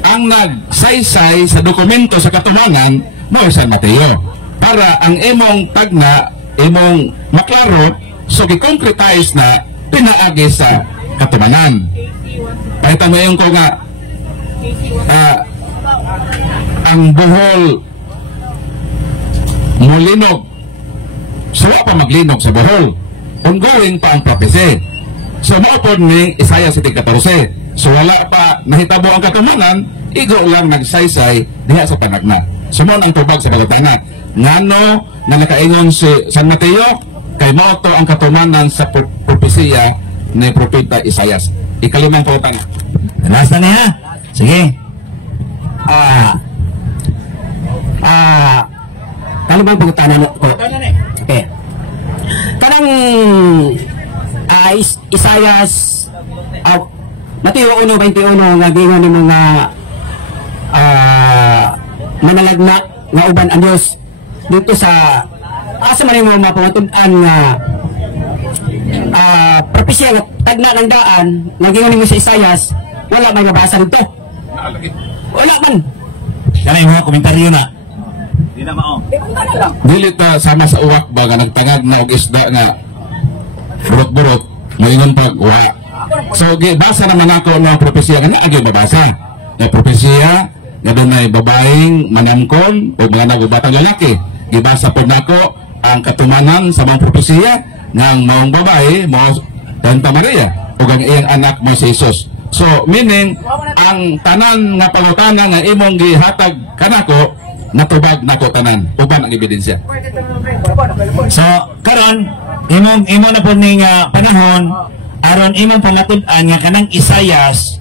Ang nagsaysay sa dokumento sa katumangan mo San Mateo. Para ang imong tagna, imong maklaro, so gi-concretize na pinaagi sa katumangan. Kahit ang mayon ko nga ang buhol mulinog. So pa maglinog sa buhol. Ongoing pa ang prophecy. So maupod ni Isaiah 14. So wala pa nahitabo ang katumangan, igo lang nagsaysay diha sa panagna. Sumon ang tubag sa balatana. Ngano na nakaingon si San Mateo kay mao to ang katumanan sa propesiya ni Propeta Isaias. Ikalimang pautana. Last na niya. Sige. Kalimang pagutana ko. Okay. Kanang Isayas Mateo 1:21 nga gingon ni mga manalagna nga uban ang Dios dito sa asa man mo mapamatun-an nga propesya nga tagna ng daan nga gingon ni sa Isayas wala may mabasa dito. Wala man. Kanay mga komentaryo na. Di na mao. Dili ta sama sa uwak ba nga nagtangag na og isda nga burot-burot moingon pag wa. So gibasa naman ako ng propesya nga agi babasa. Na propesya nga dunay babaeng manamkon o mga nagubatang lalaki. Gibasa pod nako ang katumanan sa mga propesya nga ang maong babae mo Santa Maria ug ang iyang anak mo si Jesus. So meaning ang tanan nga pangutana nga imong gihatag kanako natubag nako tanan uban ang ebidensya. So karon imong na po ning panahon aron imong panatud-an nga kanang Isayas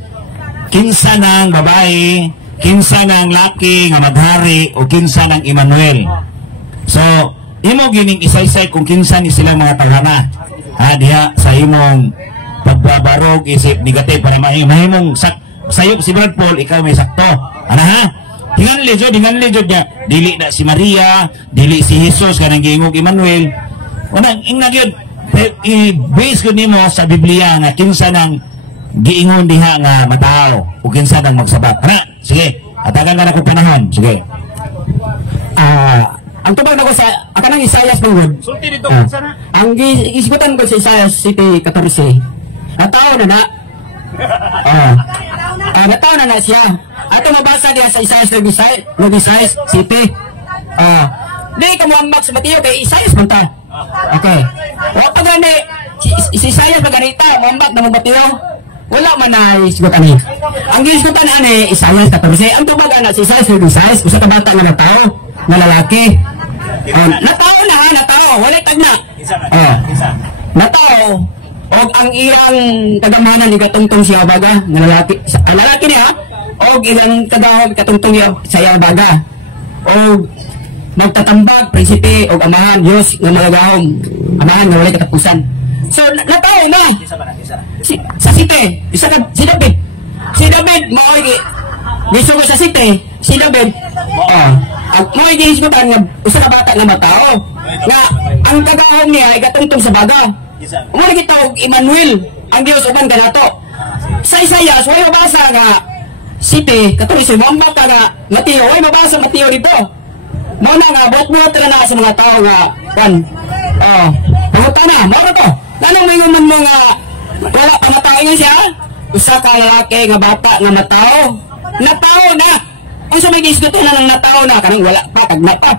kinsa nang babae, kinsa nang laki nga maghari o kinsa nang Emmanuel. So imo gining isaysay kung kinsa ni silang mga taghana. Diha sa imong pagbabarog isip negative para mahimong sayop si Brad Paul ikaw may sakto. Ana ha? Dingan lejod niya dili na si Maria, dili si Jesus kanang giingog Emmanuel. Unang ingagyod i-base ko nimo sa Biblia nga kinsa nang giingon diha nga matao o kinsa nang magsabat. Ana, sige. Atagan ka na ko panahon. Sige. Ang tubag na ko sa kanang Isayas pangod. Sulti dito sana. Ang isgutan ko sa Isayas City 14. Nataw na na. Nataw na na siya. Ato mabasa diha sa Isayas City. Di ka mo ambak sa Mateo kay Isayas punta. Okay. Wa pa gani si Isayas maganita mo ambak na mo Mateo. Wala man na isgutan ni. Ang isgutan ani Isayas 14. Ang tubag ana si Isayas usa ka bata nga nataw na lalaki. Nataw wala tagna. Nataw og ang iyang kadamanan igatungtong siya baga nga lalaki niya og ilang kadahog katungtong niya sa baga og magtatambag prinsipe og amahan Dios nga magagahom amahan nga wala katapusan. So nataw na sa site si David mao gisugo sa site si David mao gihisgutan nga usa ka bata nga matao nga ang kadahom niya igatungtong sa baga. Muna kita og Emmanuel ang Dios uban kanato. Sa Isayas way mabasa nga City katong mo ambak nga Mateo way mabasa Mateo dito. Mao na nga buot-buot na sa mga tao nga kan. Pangutana mao to. Nanong mingon mo nga wala pa mataingon siya? Usa ka lalaki nga bata nga matao. Natao na. Unsa may gisgutan na ng natao na kanang wala pa pag napa.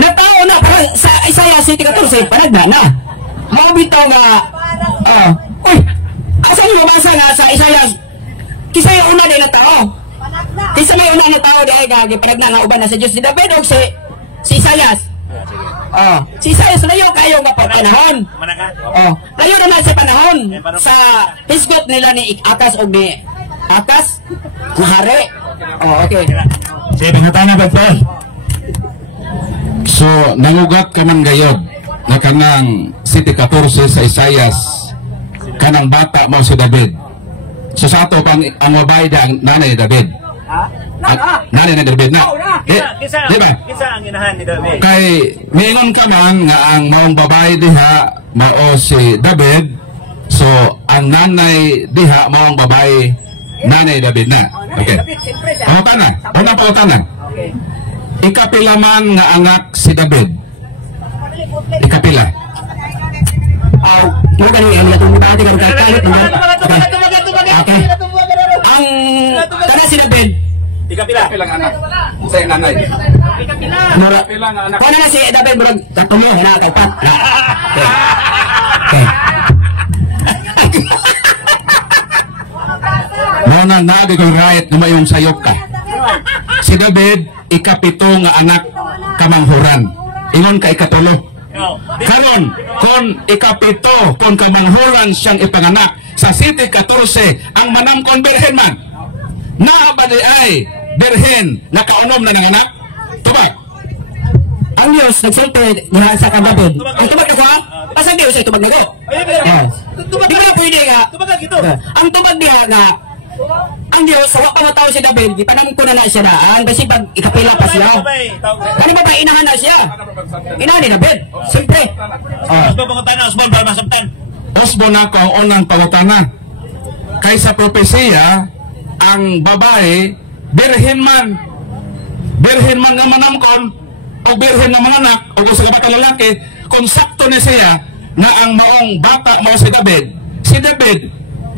Natao na para sa Isaiah 14 panagna na. Mao bitaw nga uy, asa mo mabasa nga sa Isaiah kisa yung una din na tao. Kisa may una na tao di ay panagna nga uban na sa Dios si David og si Isaiah. Si Isaiah layo kayo nga panahon. Layo na sa panahon sa hisgot nila ni Akas og ni Akas kuhari. Okay. Sige, pinutana ba po? So nangugat ka ng gayod na kanang City 14 sa Isaias kanang bata mo si David. So sa ato pang ang mabayda ang nanay ni David. Nanay ni David na. Di ba? Kisa ang inahan ni David. Kay miingon ka man nga ang maong babae diha mao si David. So ang nanay diha maong babae nanay David na. Okay. Pangutanan. Unang pangutanan. Ikapila man nga anak si David. Ikapila. Mo gani ang natong dati kan kalit ng. Okay. Ang kana si David. Ikapila. Ilang anak sa nanay. Ikapila nga anak. Kana si David murag katumo na kapat. Okay. Muna nagay kong right na mayong sayop ka. Si David, ikapito nga anak kamanghuran. Ingon ka ikatulo. Karon, kung ikapito, kung kamanghuran siyang ipanganak, sa City 14, ang manamkon birhen man, naabadi ay birhen na kaunom na nanganak. Tubag. Ang Diyos nagsulti diha sa kan David. Ang tubag ka ha? Pasang Diyos ay tubag nago. Di ba na pwede nga? Ang tubag diha nga ang Diyos, sawa pa matao si David, ipanamko na siya daan kasi pag ikapila pa siya. Ano ba inahan na siya? Inahan ni David. Siyempre. Osbon ako ang unang pangutana. Kaysa propesiya, ang babae, birhen man nga manamkon, o birhen na manganak, o sa kapatang lalaki, kung sakto na siya na ang maong bata mo si David,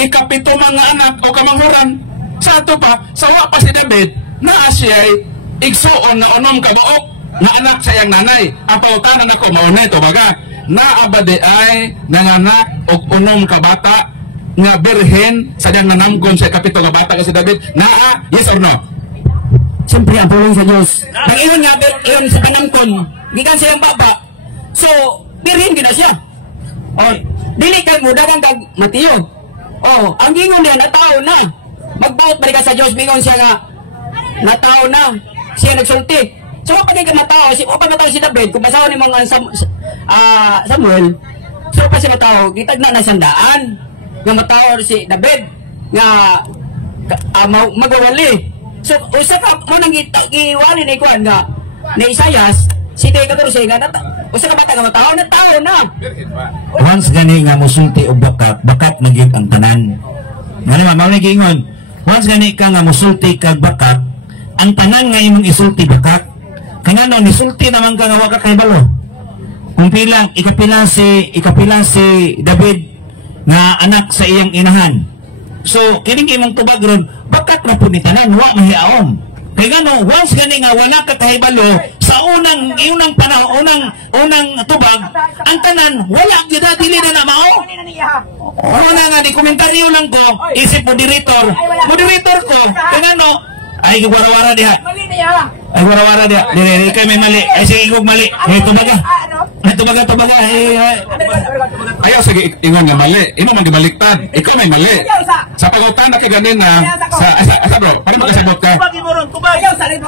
ikapito mga anak o kamanghuran. Sa ato pa, sawa pa si David, na siya ay igsuon na unom kabaok na anak sa iyang nanay. Ang pautanan ako, maunay ito baga, na abadi ay nanganak o unom kabata nga birhen sa diyang nanamgon sa ikapito nga bata ka si David. Naa, yes or no? Siyempre, ang pulong sa Diyos. Nag-iwan nga, iyon sa panamkon, gikan sa iyang baba. So, birhen gina siya. O, dilikan mo, dagang kag matiyod. Oh, ang gingon niya, natao na. Magbuot balik ka sa Diyos, bingon siya nga, natao na. Siya nagsulti. So, kapag ka natao, si David, kung masawa ni mga Samuel, so pa siya natao, kitag na nasandaan, nga matao si David, nga magwawali. So, usa ka mo nang iwali na ikuan nga, na Isaias, si Tay 14 nga, usa ka bata nga matao, natao na. Once gani nga musulti og bakat nagyud ang tanan. Ngani mao ni giingon, once gani ka nga musulti kag bakat, ang tanan nga imong isulti bakat. Kanano nisulti naman ka nga wa ka kay balo. Kung ikapila si David nga anak sa iyang inahan. So kining imong tubag ron, bakat ra pud ni tanan wa mahiaom. Kay gano, once gani nga wala ka kahibalo sa unang panahon, unang tubag, ang tanan wala gyud dili na mao. Una nga di komentaryo lang ko, isip moderator ko, kay gano, ay wara-wara diha. Ay wara-wara diha. Dili kay may mali. Ay sige igog mali. Tubaga. Tubaga. Ayaw sige ingon nga mali. Ino man gibaliktad. Ikaw may mali. Sa pagutan na kiganin na sa bro, paano makasagot ka?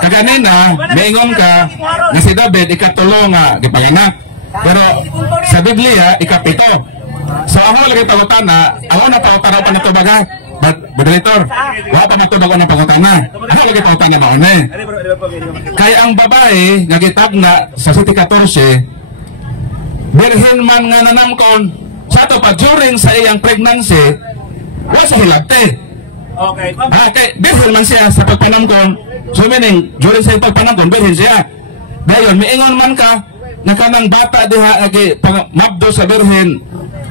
Kaganin na maingon ka na si David ikatulo nga gipanganak. Pero sa Biblia ikapito. So ang lagi pagutan na, ang una pagutan pa nito baga. Moderator, wala pa matubag ng pangutana. Ano lagi pangutana ba ano? Kaya ang babae nga gitagna sa City 14, birhen man nga nanamkon, sa to pa during sa iyang pregnancy, wala sa hilagte. Okay. Okay, birhen man siya sa pagpanamkon. So meaning, during sa iyang pagpanamkon, birhen siya. Dayon, miingon man ka, na kanang bata diha mabdo sa birhen,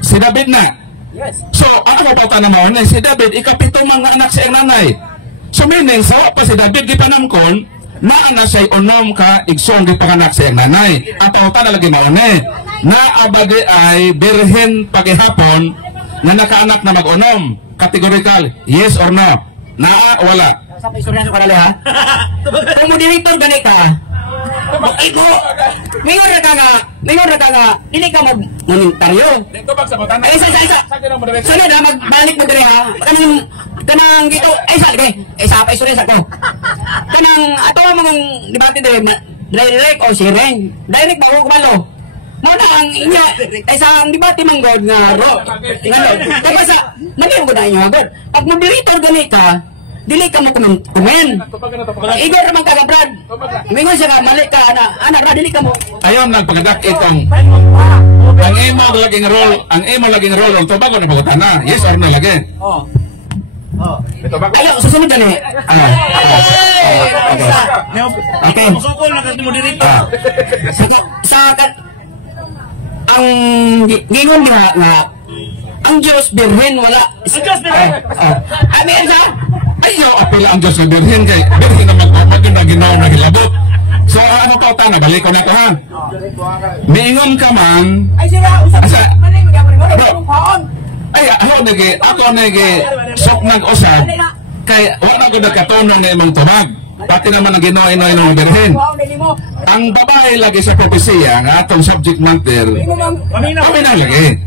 si David na. So, ano pa na mo na si David ikapito mga anak sa iyang nanay. So meaning sawa pa si David gipanamkon na say unom ka igsoon gipanganak sa iyang nanay. At pauta na lagi mao na abadi ay birhen pagihapon na nakaanak na mag-unom. Categorical, yes or no? Naa o wala? Sa istorya ko kanali ha. Kung mo director gani ka. Iko. Mingon ra ka nga, dili ka mag-monitoryo. Ay isa. Sana na magbalik mo diri ha. Kanang gito, ay sa lagi. Ay sa pa istorya sa ko. Kanang ato mong debate diri direct o sharing. Direct ba ko malo. Muna ang inya, ay sa ang debate manggod nga ro. Kaya sa, maniyo ko na inyo agad. Pag moderator gani ka, dili ka mo kumen. Igor naman ka Brad. Mingon siya ka, mali ka, ana, dili ka mo. Ayaw nagpagdakit ang imo laging role, ang tubago na bagutan na. Yes or no lagi? Ayaw, susunod gani. Okay. Musukol na kasi moderator. Sa ang gingon nga ang Diyos birhen wala. Ang Diyos birhen. Amen sa? Ayaw apela ang Diyos na birhen kay birhen na magpapagin na ginaw na gilabot. So ano pa ta nabalik ko na to ha. Miingon ka man. Ay sila usap. Ay ako nagi sok nag-usab kay wala gud nagkatunan ni imong tubag. Pati naman ang ginoy-noy ng birhen. Ang babae lagi sa propesya nga atong subject matter. Kami na lagi.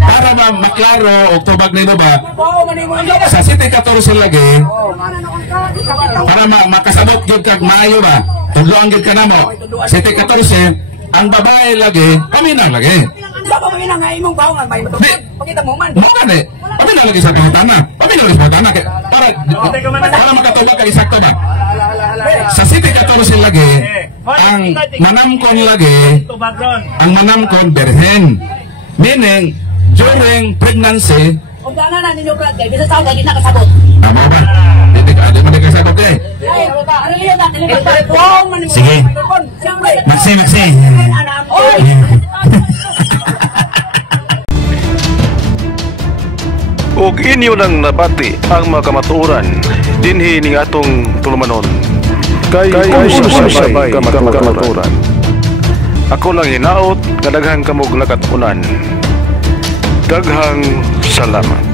Para ba maklaro o tubag nilo ba sa City 14 lagi para makasabot gyud kag maayo ba tudloan gyud ka namo City 14 ang babae lagi kami na lagi. Kami na lagi sa kahitana. Kami na lagi sa kahitana. Para makatulog ka isakto ba? Sa City 14 lagi, ang manamkon lagi, ang manamkon berhen. Meaning, during pregnancy, kung gana na ninyo Brad, kaya bisa tao hindi nakasabot. tama ba? Hindi mo nagkasabot eh. Sige. Maksi. Ug inyo nang nabati ang mga kamatuoran dinhi ning atong tulumanon. Kay usay-sabay kamatuoran. Ako lang hinaot nga daghang kamog nakatunan. Daghang salamat.